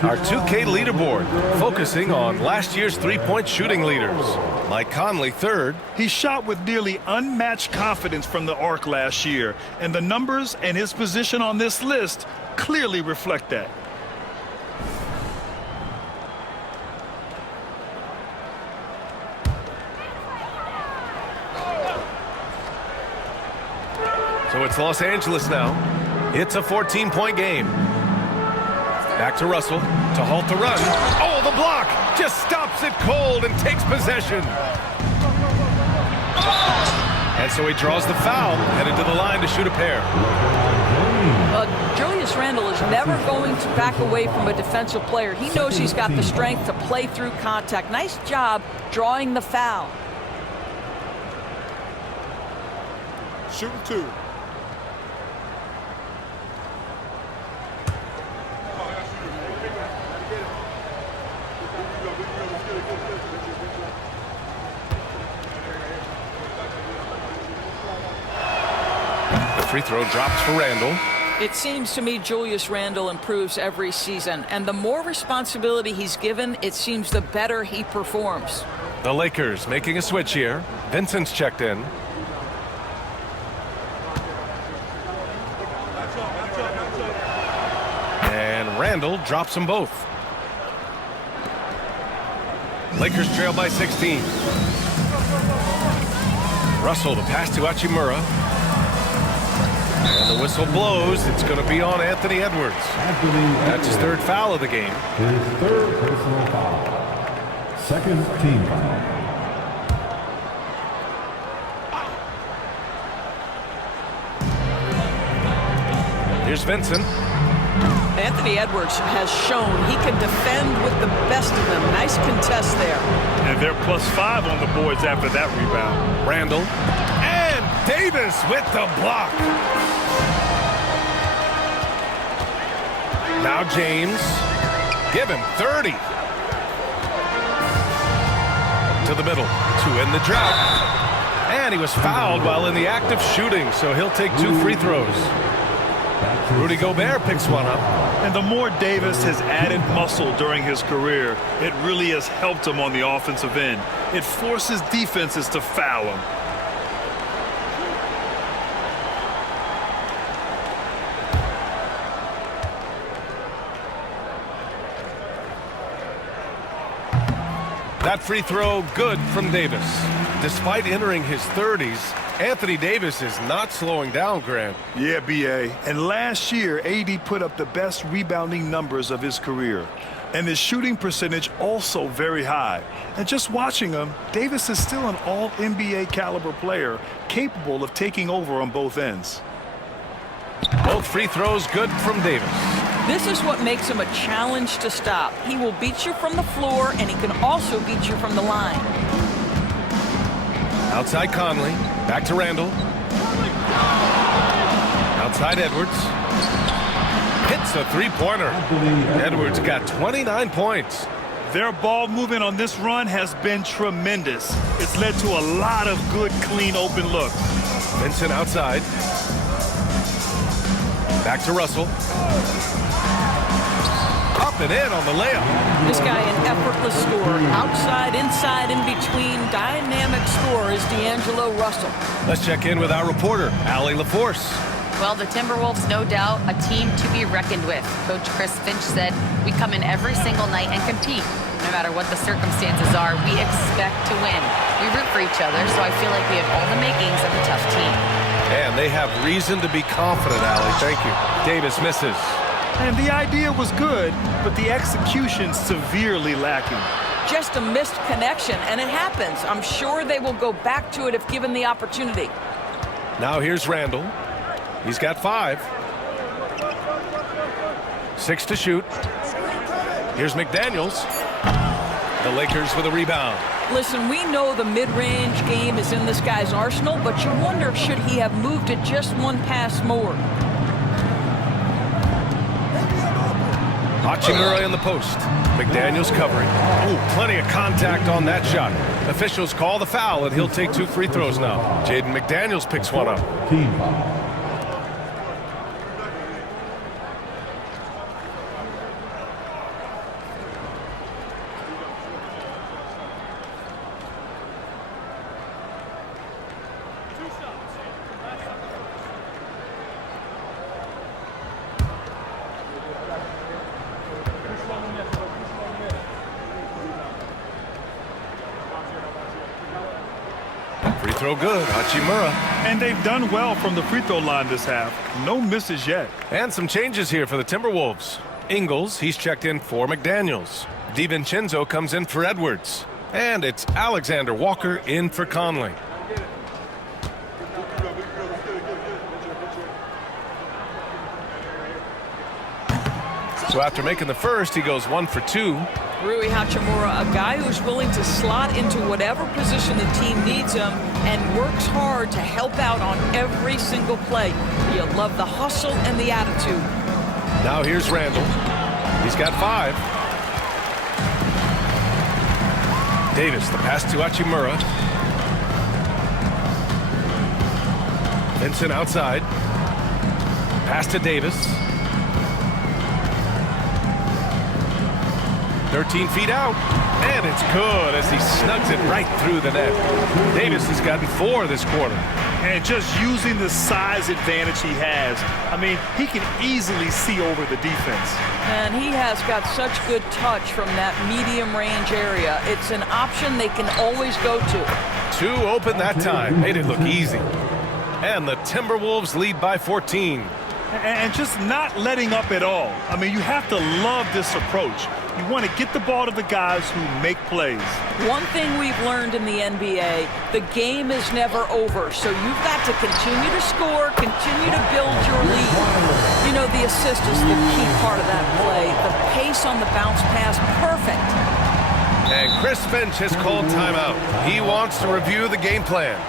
Our 2K leaderboard, focusing on last year's three-point shooting leaders. Mike Conley, third. He shot with nearly unmatched confidence from the arc last year, and the numbers and his position on this list clearly reflect that. So it's Los Angeles now. It's a 14-point game. Back to Russell to halt the run. Oh, the block! Just stops it cold and takes possession. And so he draws the foul, headed to the line to shoot a pair. Julius Randle is never going to back away from a defensive player. He knows he's got the strength to play through contact. Nice job drawing the foul. Shooting 2. Free throw drops for Randle. It seems to me Julius Randle improves every season, and the more responsibility he's given, it seems the better he performs. The Lakers making a switch here. Vincent's checked in. And Randle drops them both. Lakers trail by 16. Russell to pass to Hachimura. And the whistle blows. It's going to be on Anthony Edwards. That's his third foul of the game. His third personal foul. Second team foul. Here's Vincent. Anthony Edwards has shown he can defend with the best of them. Nice contest there. And they're +5 on the boards after that rebound. Randle. And Davis with the block. Now James. Give him 30. To the middle to end the drought. And he was fouled while in the act of shooting, so he'll take 2 free throws. Rudy Gobert picks one up. And the more Davis has added muscle during his career, it really has helped him on the offensive end. It forces defenses to foul him. That free throw good from Davis. Despite entering his 30s, Anthony Davis is not slowing down, Grant. Yeah, B.A. And last year, AD put up the best rebounding numbers of his career. And his shooting percentage also very high. And just watching him, Davis is still an all-NBA caliber player, capable of taking over on both ends. Both free throws good from Davis. This is what makes him a challenge to stop. He will beat you from the floor, and he can also beat you from the line. Outside Conley. Back to Randle. Outside Edwards. Hits a three-pointer. Edwards got 29 points. Their ball movement on this run has been tremendous. It's led to a lot of good, clean, open looks. Vincent outside. Back to Russell. Up and in on the layup. This guy an effortless scorer. Outside, inside, in between. Dynamic scorer is D'Angelo Russell. Let's check in with our reporter, Allie LaForce. Well, the Timberwolves, no doubt, a team to be reckoned with. Coach Chris Finch said, we come in every single night and compete. No matter what the circumstances are, we expect to win. We root for each other, so I feel like we have all the makings of a tough team. And they have reason to be confident, Allie. Thank you. Davis misses. And the idea was good, but the execution severely lacking. Just a missed connection, and it happens. I'm sure they will go back to it if given the opportunity. Now here's Randle. He's got 5. 6 to shoot. Here's McDaniels. The Lakers with a rebound. Listen, we know the mid-range game is in this guy's arsenal, but you wonder, should he have moved it just one pass more? Hachimura in the post. McDaniels covering. Ooh, plenty of contact on that shot. Officials call the foul, and he'll take 2 free throws now. Jaden McDaniels picks one up. Team foul. throw good. Hachimura. And they've done well from the free throw line this half. No misses yet. And some changes here for the Timberwolves. Ingles, he's checked in for McDaniels. DiVincenzo comes in for Edwards. And it's Alexander Walker in for Conley. So after making the first, he goes 1 for 2. Rui Hachimura, a guy who's willing to slot into whatever position the team needs him and works hard to help out on every single play. You love the hustle and the attitude. Now here's Randall. He's got 5. Davis, the pass to Hachimura. Vincent outside. Pass to Davis. 13 feet out, and it's good as he snugs it right through the net. Davis has gotten 4 this quarter. And just using the size advantage he has, I mean, he can easily see over the defense. And he has got such good touch from that medium range area. It's an option they can always go to. 2 open that time. Made it look easy. And the Timberwolves lead by 14. And just not letting up at all. I mean, you have to love this approach. You want to get the ball to the guys who make plays. One thing we've learned in the NBA, the game is never over. So you've got to continue to score, continue to build your lead. You know, the assist is the key part of that play. The pace on the bounce pass, perfect. And Chris Finch has called timeout. He wants to review the game plan.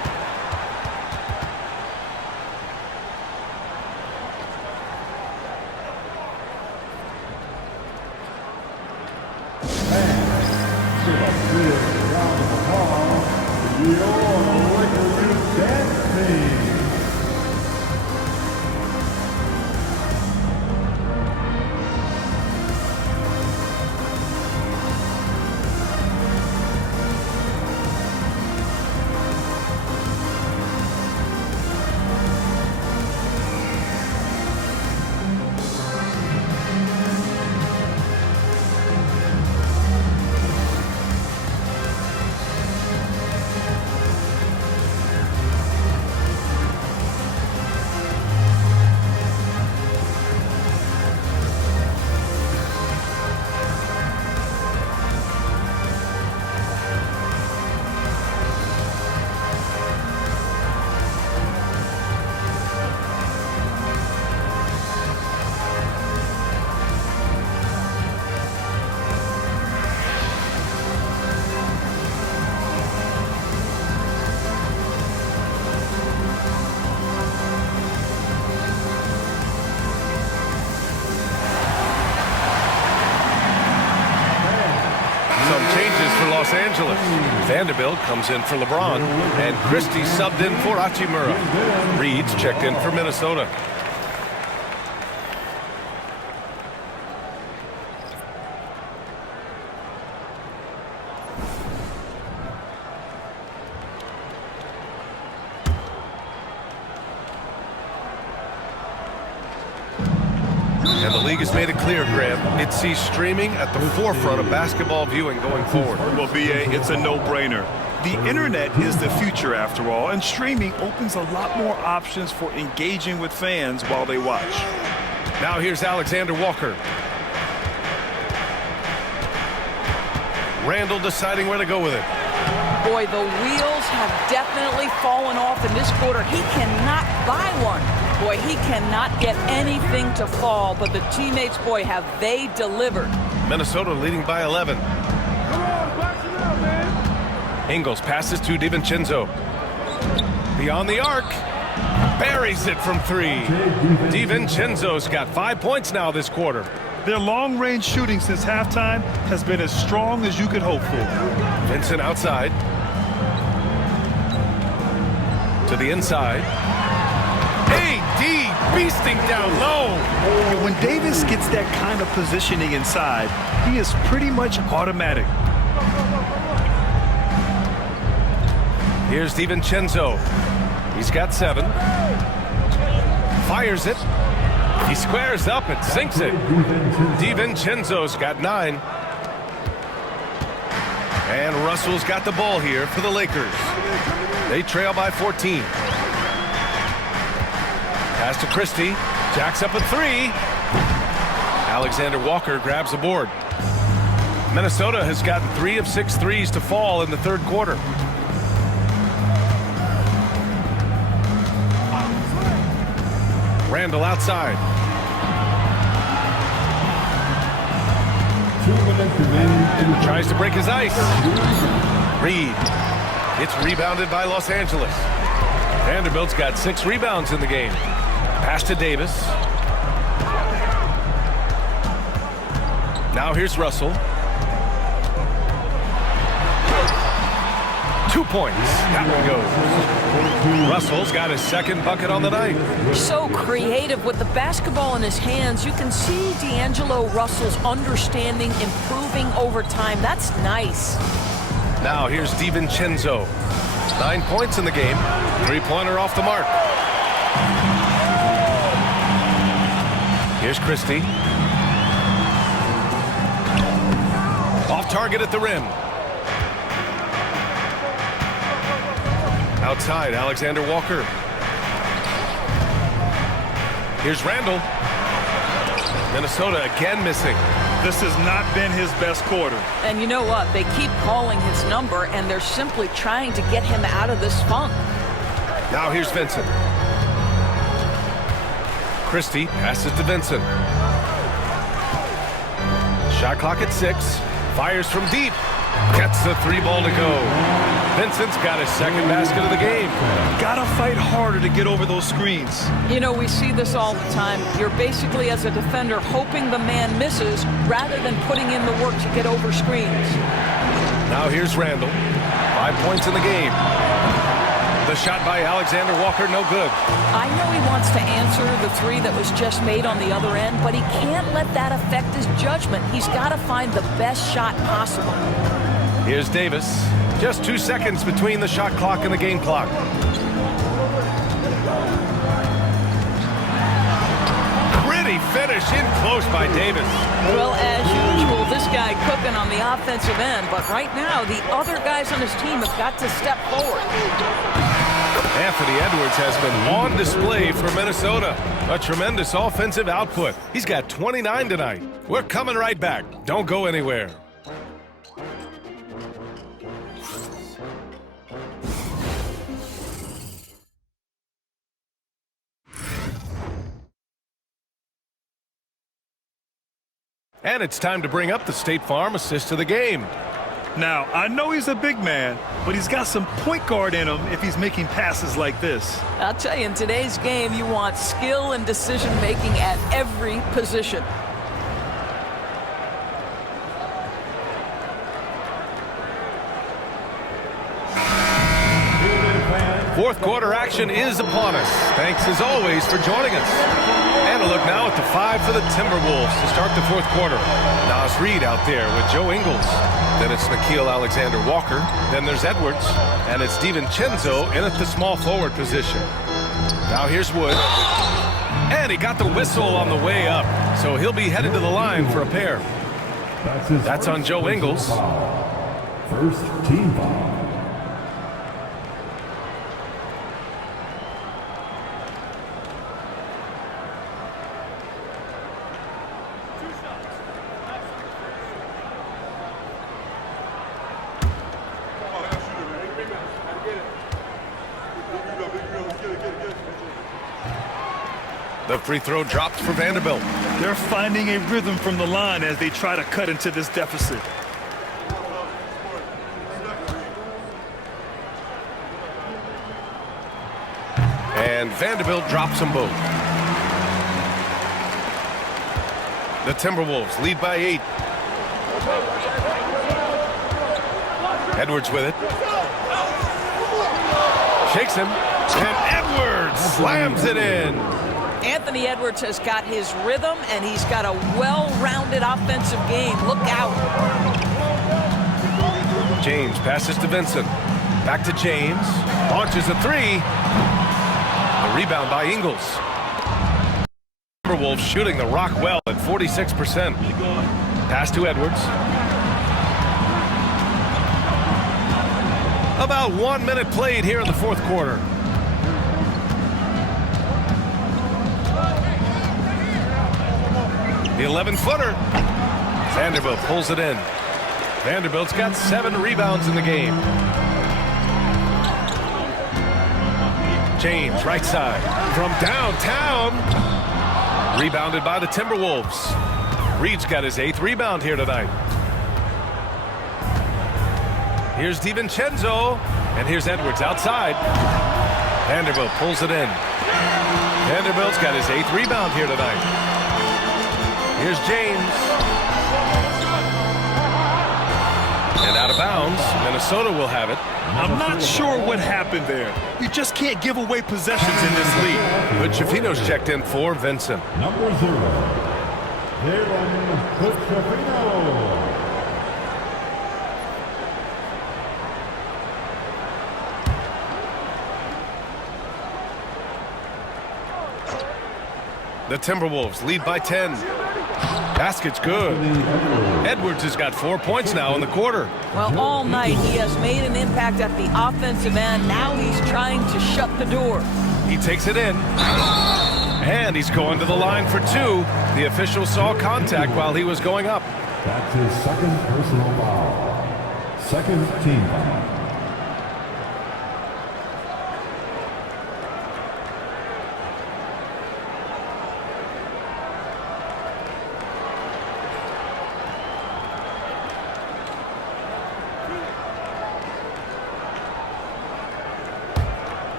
Los Angeles. Vanderbilt comes in for LeBron, and Christie subbed in for Hachimura. Reed's checked in for Minnesota. And the league has made it clear, Graham, it sees streaming at the forefront of basketball viewing going forward. Well, B.A., it's a no-brainer. The internet is the future, after all, and streaming opens a lot more options for engaging with fans while they watch. Now here's Alexander Walker. Randall deciding where to go with it. Boy, the wheels have definitely fallen off in this quarter. He cannot buy one. Boy, he cannot get anything to fall, but the teammates, boy, have they delivered. Minnesota leading by 11. Ingles passes to DiVincenzo. Beyond the arc. Buries it from 3. DiVincenzo's got 5 points now this quarter. Their long-range shooting since halftime has been as strong as you could hope for. Vincent outside. To the inside. AD beasting down low. When Davis gets that kind of positioning inside, he is pretty much automatic. Here's DiVincenzo. He's got 7. Fires it. He squares up and sinks it. DiVincenzo's got 9. And Russell's got the ball here for the Lakers. They trail by 14. Pass to Christie. Jacks up a three. Alexander Walker grabs the board. Minnesota has gotten 3 of 6 threes to fall in the third quarter. Randall outside. 2 minutes remaining. Tries to break his ice. Reed. It's rebounded by Los Angeles. Vanderbilt's got 6 rebounds in the game. Pass to Davis. Now here's Russell. 2 points. That one goes. Russell's got his second bucket on the night. So creative with the basketball in his hands. You can see D'Angelo Russell's understanding improving over time. That's nice. Now here's DiVincenzo. 9 points in the game. 3-pointer off the mark. Here's Christie. Off target at the rim. Outside, Alexander Walker. Here's Randall. Minnesota again missing. This has not been his best quarter. And you know what? They keep calling his number, and they're simply trying to get him out of this funk. Now here's Vincent. Christie passes to Vincent. Shot clock at 6. Fires from deep. Gets the 3-ball to go. Vincent's got his second basket of the game. Gotta fight harder to get over those screens. You know, we see this all the time. You're basically, as a defender, hoping the man misses rather than putting in the work to get over screens. Now here's Randall. 5 points in the game. The shot by Alexander Walker, no good. I know he wants to answer the 3 that was just made on the other end, but he can't let that affect his judgment. He's got to find the best shot possible. Here's Davis. Just 2 seconds between the shot clock and the game clock. Pretty finish in close by Davis. Well, as usual, this guy cooking on the offensive end, but right now the other guys on his team have got to step forward. Anthony Edwards has been on display for Minnesota. A tremendous offensive output. He's got 29 tonight. We're coming right back. Don't go anywhere. And it's time to bring up the State Farm assist of the game. Now, I know he's a big man, but he's got some point guard in him if he's making passes like this. I'll tell you, in today's game, you want skill and decision-making at every position. Fourth quarter action is upon us. Thanks as always for joining us. And a look now at the 5 for the Timberwolves to start the fourth quarter. Nas Reed out there with Joe Ingles. Then it's Nickeil Alexander-Walker. Then there's Edwards. And it's DiVincenzo in at the small forward position. Now here's Wood. And he got the whistle on the way up. So he'll be headed to the line for a pair. That's on Joe Ingles. First team foul. The free throw dropped for Vanderbilt. They're finding a rhythm from the line as they try to cut into this deficit. And Vanderbilt drops them both. The Timberwolves lead by 8. Edwards with it. Shakes him. And Edwards slams it in. Anthony Edwards has got his rhythm, and he's got a well-rounded offensive game. Look out. James passes to Vincent. Back to James. Launches a 3. A rebound by Ingles. Timberwolves shooting the rock well at 46%. Pass to Edwards. About 1 minute played here in the fourth quarter. The 11-footer. Vanderbilt pulls it in. Vanderbilt's got 7 rebounds in the game. James, right side. From downtown. Rebounded by the Timberwolves. Reed's got his 8th rebound here tonight. Here's DiVincenzo. And here's Edwards outside. Vanderbilt pulls it in. Vanderbilt's got his 8th rebound here tonight. Here's James. And out of bounds. Minnesota will have it. I'm not sure what happened there. You just can't give away possessions in this league. But Chafino's checked in for Vincent. Number 0, Jalen Hood-Schifino. The Timberwolves lead by 10. Basket's good. Edwards has got 4 points now in the quarter. Well, all night he has made an impact at the offensive end. Now he's trying to shut the door. He takes it in. And he's going to the line for 2. The official saw contact while he was going up. That's his 2nd personal foul. 2nd team foul.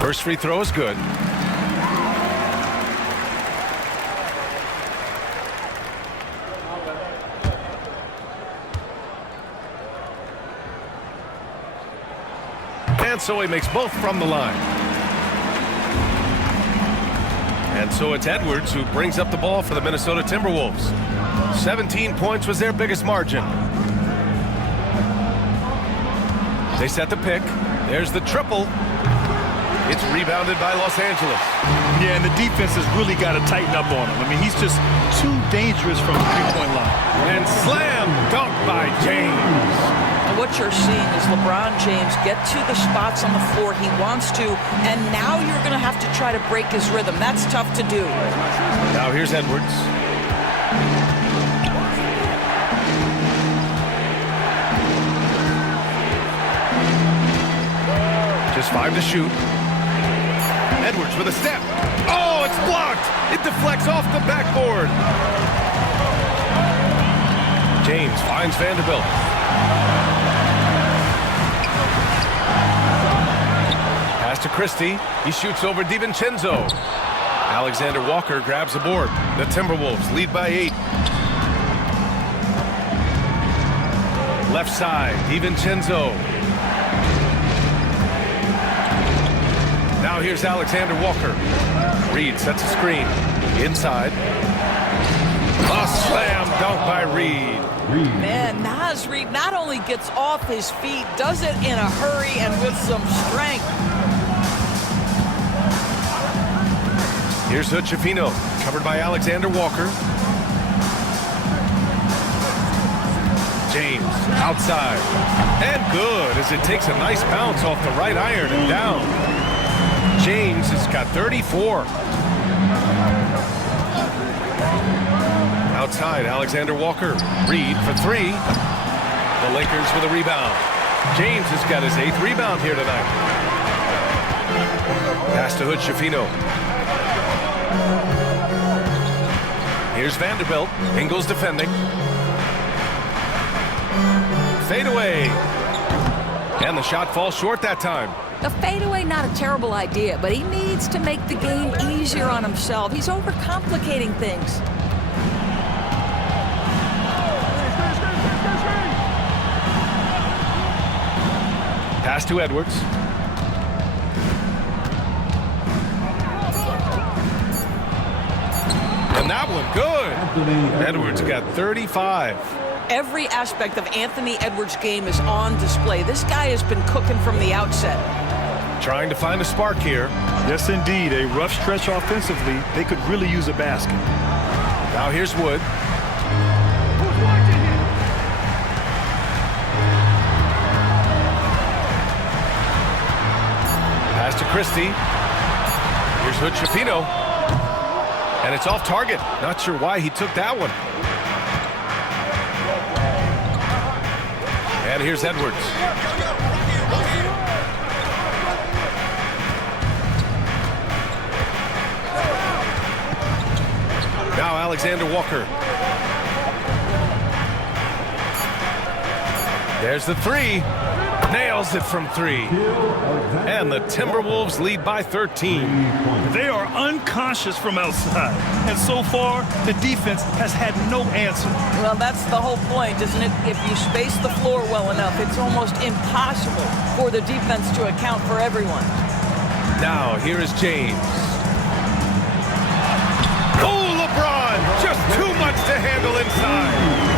First free throw is good. And so he makes both from the line. And so it's Edwards who brings up the ball for the Minnesota Timberwolves. 17 points was their biggest margin. They set the pick. There's the triple. It's rebounded by Los Angeles. Yeah, and the defense has really got to tighten up on him. I mean, he's just too dangerous from the three-point line. And slam dunk by James. And what you're seeing is LeBron James get to the spots on the floor he wants to, and now you're going to have to try to break his rhythm. That's tough to do. Now here's Edwards. Just 5 to shoot. Edwards with a step. Oh, it's blocked. It deflects off the backboard. James finds Vanderbilt. Pass to Christie. He shoots over DiVincenzo. Alexander Walker grabs the board. The Timberwolves lead by 8. Left side, DiVincenzo. Now here's Alexander Walker. Reed sets a screen. Inside. A slam dunk by Reed. Man, Naz Reed not only gets off his feet, does it in a hurry and with some strength. Here's Hood-Schifino, covered by Alexander Walker. James, outside. And good, as it takes a nice bounce off the right iron and down. James has got 34. Outside, Alexander Walker. Reed for 3. The Lakers with a rebound. James has got his 8th rebound here tonight. Pass to Hood-Schifino. Here's Vanderbilt. Ingles defending. Fade away. And the shot falls short that time. The fadeaway, not a terrible idea, but he needs to make the game easier on himself. He's overcomplicating things. Pass to Edwards. And that one, good. Edwards got 35. Every aspect of Anthony Edwards' game is on display. This guy has been cooking from the outset. Trying to find a spark here. Yes, indeed. A rough stretch offensively. They could really use a basket. Now here's Wood. Christie. Here's Hood Schifino. And it's off target. Not sure why he took that one. And here's Edwards. Now Alexander Walker. There's the three. Nails it from three. And the Timberwolves lead by 13. They are unconscious from outside. And so far, the defense has had no answer. Well, that's the whole point, isn't it? If you space the floor well enough, it's almost impossible for the defense to account for everyone. Now, here is James. Oh, LeBron! Just too much to handle inside.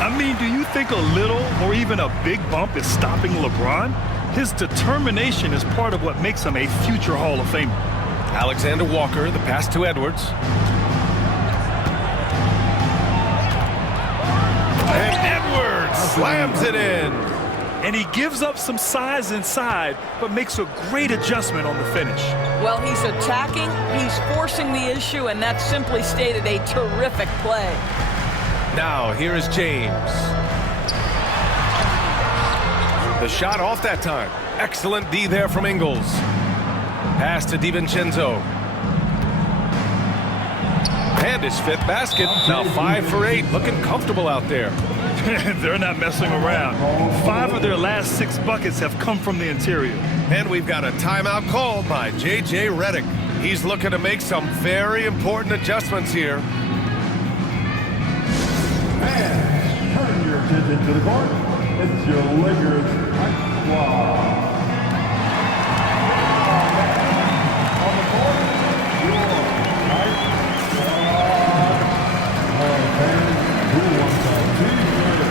I mean, do you think a little or even a big bump is stopping LeBron? His determination is part of what makes him a future Hall of Famer. Alexander Walker, the pass to Edwards. And Edwards slams it in. And he gives up some size inside, but makes a great adjustment on the finish. Well, he's attacking, he's forcing the issue, and that's simply stated a terrific play. Now, here is James. The shot off that time. Excellent D there from Ingles. Pass to DiVincenzo. And his fifth basket. Now 5 for 8. Looking comfortable out there. They're not messing around. 5 of their last 6 buckets have come from the interior. And we've got a timeout called by J.J. Redick. He's looking to make some very important adjustments here. And turn your attention to the court. It's your Lakers Hype Squad. On the court, your Hype Squad. Hall of Fame, who wants a T-shirt?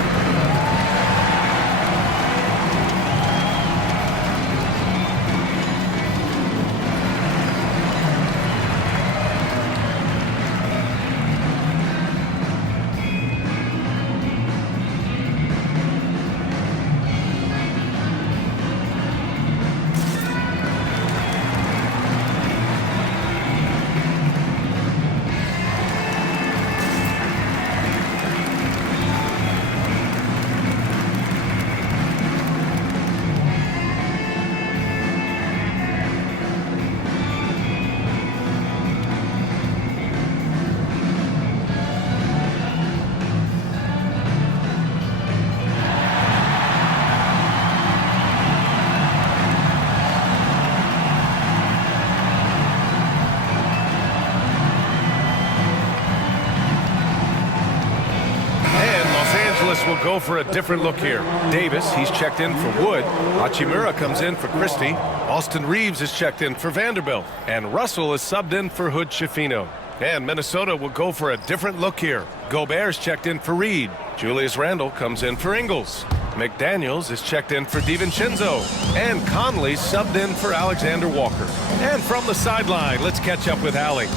Will go for a different look here. Davis, he's checked in for Wood. Hachimura comes in for Christie. Austin Reeves is checked in for Vanderbilt. And Russell is subbed in for Hood Schifino. And Minnesota will go for a different look here. Gobert's checked in for Reed. Julius Randle comes in for Ingles. McDaniels is checked in for DiVincenzo. And Conley subbed in for Alexander Walker. And from the sideline, let's catch up with Allie.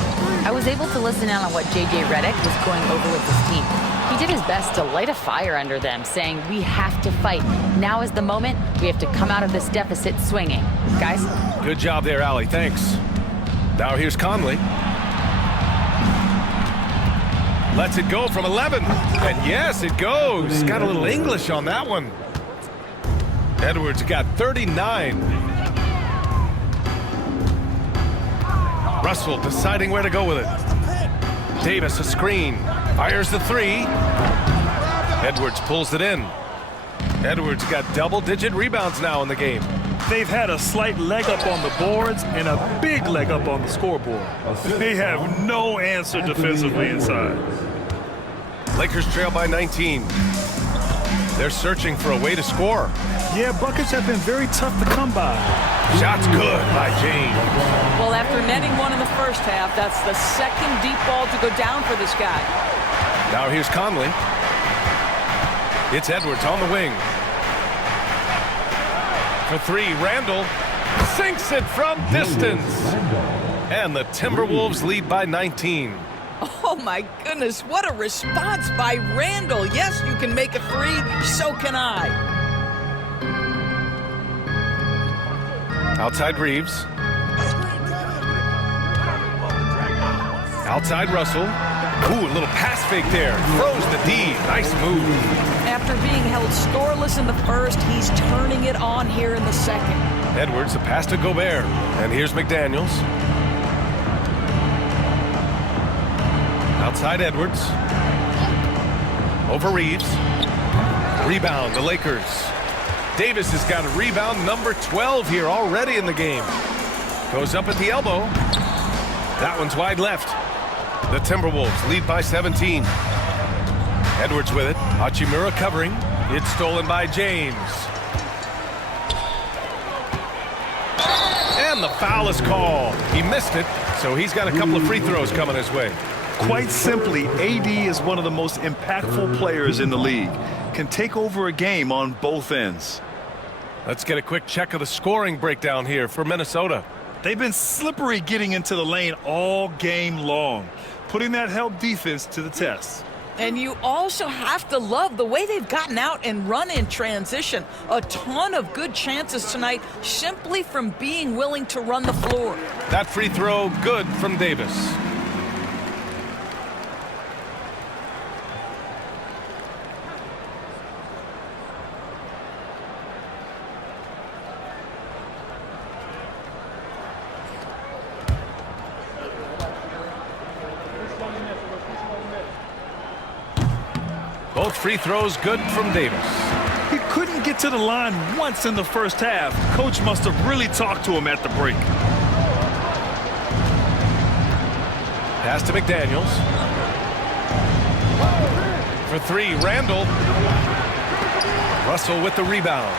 I was able to listen in on what J.J. Redick was going over with his team. He did his best to light a fire under them, saying, we have to fight. Now is the moment. We have to come out of this deficit swinging. Guys? Good job there, Allie. Thanks. Now here's Conley. Lets it go from 11. And yes, it goes. Got a little English on that one. Edwards got 39. Russell deciding where to go with it. Davis a screen. Fires the three. Edwards pulls it in. Edwards got double-digit rebounds now in the game. They've had a slight leg up on the boards and a big leg up on the scoreboard. They have no answer defensively inside. Lakers trail by 19. They're searching for a way to score. Yeah, buckets have been very tough to come by. Shots good by James. Well, after netting one in the first half, that's the second deep ball to go down for this guy. Now here's Conley. It's Edwards on the wing. For three, Randle sinks it from distance. And the Timberwolves lead by 19. Oh, my goodness, what a response by Randle. Yes, you can make a three, so can I. Outside Reeves. Outside Russell. Ooh, a little pass fake there. Throws the D. Nice move. After being held scoreless in the first, he's turning it on here in the second. Edwards, the pass to Gobert. And here's McDaniels. Outside Edwards. Over Reeves. Rebound, the Lakers. Davis has got a rebound, number 12 here already in the game. Goes up at the elbow. That one's wide left. The Timberwolves lead by 17. Edwards with it. Hachimura covering. It's stolen by James. And the foul is called. He missed it, so he's got a couple of free throws coming his way. Quite simply, AD is one of the most impactful players in the league. Can take over a game on both ends. Let's get a quick check of the scoring breakdown here for Minnesota. They've been slippery getting into the lane all game long, putting that help defense to the test. And you also have to love the way they've gotten out and run in transition. A ton of good chances tonight simply from being willing to run the floor. That free throw good from Davis. Both free throws good from Davis. He couldn't get to the line once in the first half. Coach must have really talked to him at the break. Pass to McDaniels. For three, Randall. Russell with the rebound.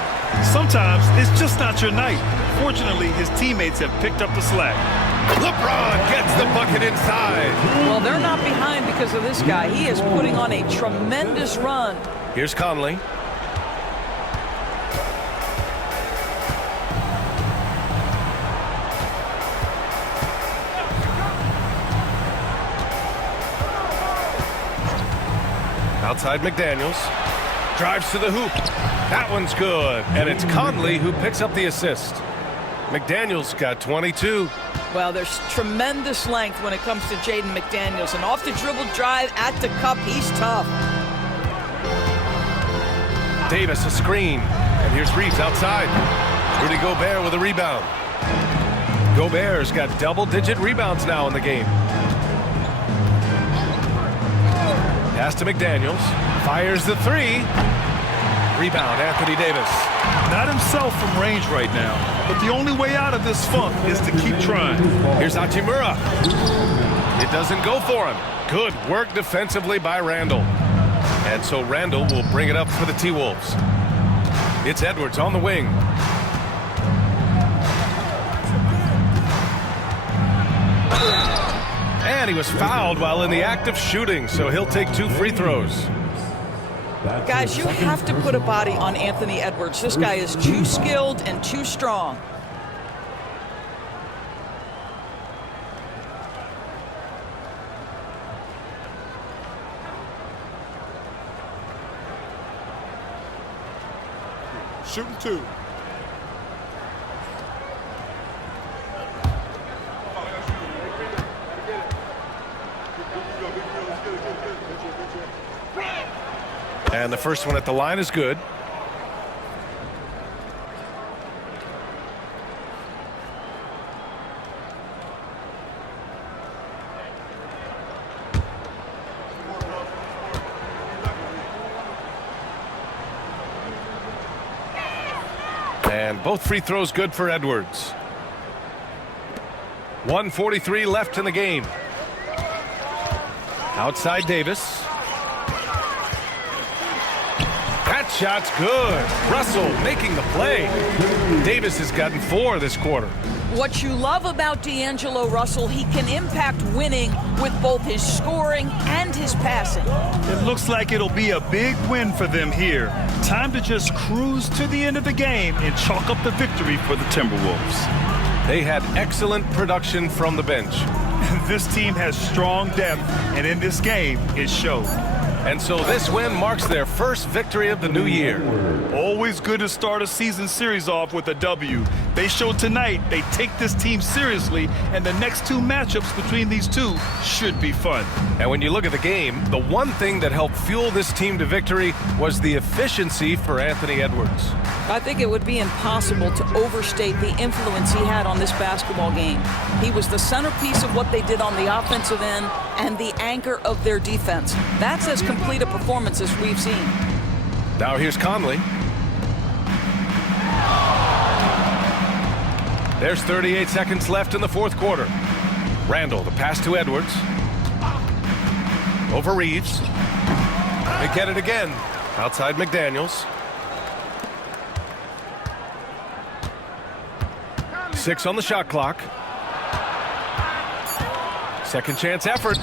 Sometimes it's just not your night. Fortunately, his teammates have picked up the slack. LeBron gets the bucket inside. Well, they're not behind because of this guy. He is putting on a tremendous run. Here's Conley. Outside McDaniels. Drives to the hoop. That one's good. And it's Conley who picks up the assist. McDaniels got 22. Well, there's tremendous length when it comes to Jaden McDaniels. And off the dribble drive at the cup, he's tough. Davis a screen. And here's Reeves outside. Rudy Gobert with a rebound. Gobert's got double-digit rebounds now in the game. Pass to McDaniels. Fires the three. Rebound, Anthony Davis. Not himself from range right now, but the only way out of this funk is to keep trying. Here's Hachimura. It doesn't go for him. Good work defensively by Randall. And so Randall will bring it up for the T-Wolves. It's Edwards on the wing. And he was fouled while in the act of shooting, so he'll take 2 free throws. Guys, you have to put a body on Anthony Edwards. This guy is too skilled and too strong. Shooting 2. And the first one at the line is good. And both free throws good for Edwards. 1:43 left in the game. Outside Davis. That shot's good. Russell making the play. Davis has gotten 4 this quarter. What you love about D'Angelo Russell, he can impact winning with both his scoring and his passing. It looks like it'll be a big win for them here. Time to just cruise to the end of the game and chalk up the victory for the Timberwolves. They had excellent production from the bench. This team has strong depth, and in this game, it showed. And so this win marks their first victory of the new year. Always good to start a season series off with a W. They showed tonight they take this team seriously, and the next two matchups between these two should be fun. And when you look at the game, the one thing that helped fuel this team to victory was the efficiency for Anthony Edwards. I think it would be impossible to overstate the influence he had on this basketball game. He was the centerpiece of what they did on the offensive end and the anchor of their defense. That's as complete a performance as we've seen. Now here's Conley. There's 38 seconds left in the fourth quarter. Randall, the pass to Edwards. Over Reeves. They get it again. Outside McDaniels. 6 on the shot clock. Second chance effort.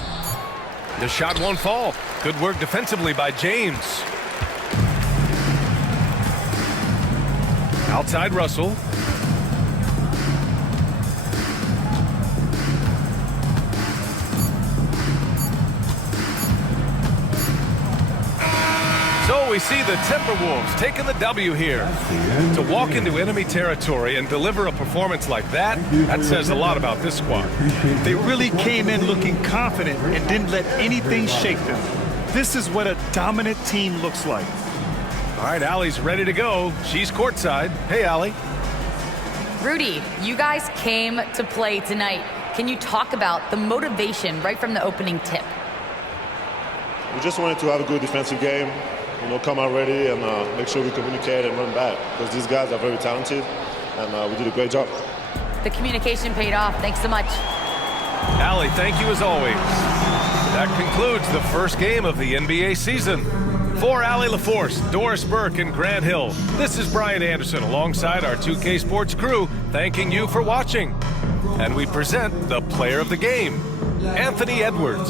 The shot won't fall. Good work defensively by James. Outside Russell. So we see the Timberwolves taking the W here. To walk into enemy territory and deliver a performance like that, that says a lot about this squad. They really came in looking confident and didn't let anything shake them. This is what a dominant team looks like. All right, Allie's ready to go. She's courtside. Hey, Allie. Rudy, you guys came to play tonight. Can you talk about the motivation right from the opening tip? We just wanted to have a good defensive game. Come out ready and make sure we communicate and run back, because these guys are very talented, and we did a great job. The communication paid off. Thanks so much. Allie, thank you as always. That concludes the first game of the NBA season. For Allie LaForce, Doris Burke, and Grant Hill, this is Brian Anderson alongside our 2K Sports crew, thanking you for watching. And we present the player of the game, Anthony Edwards.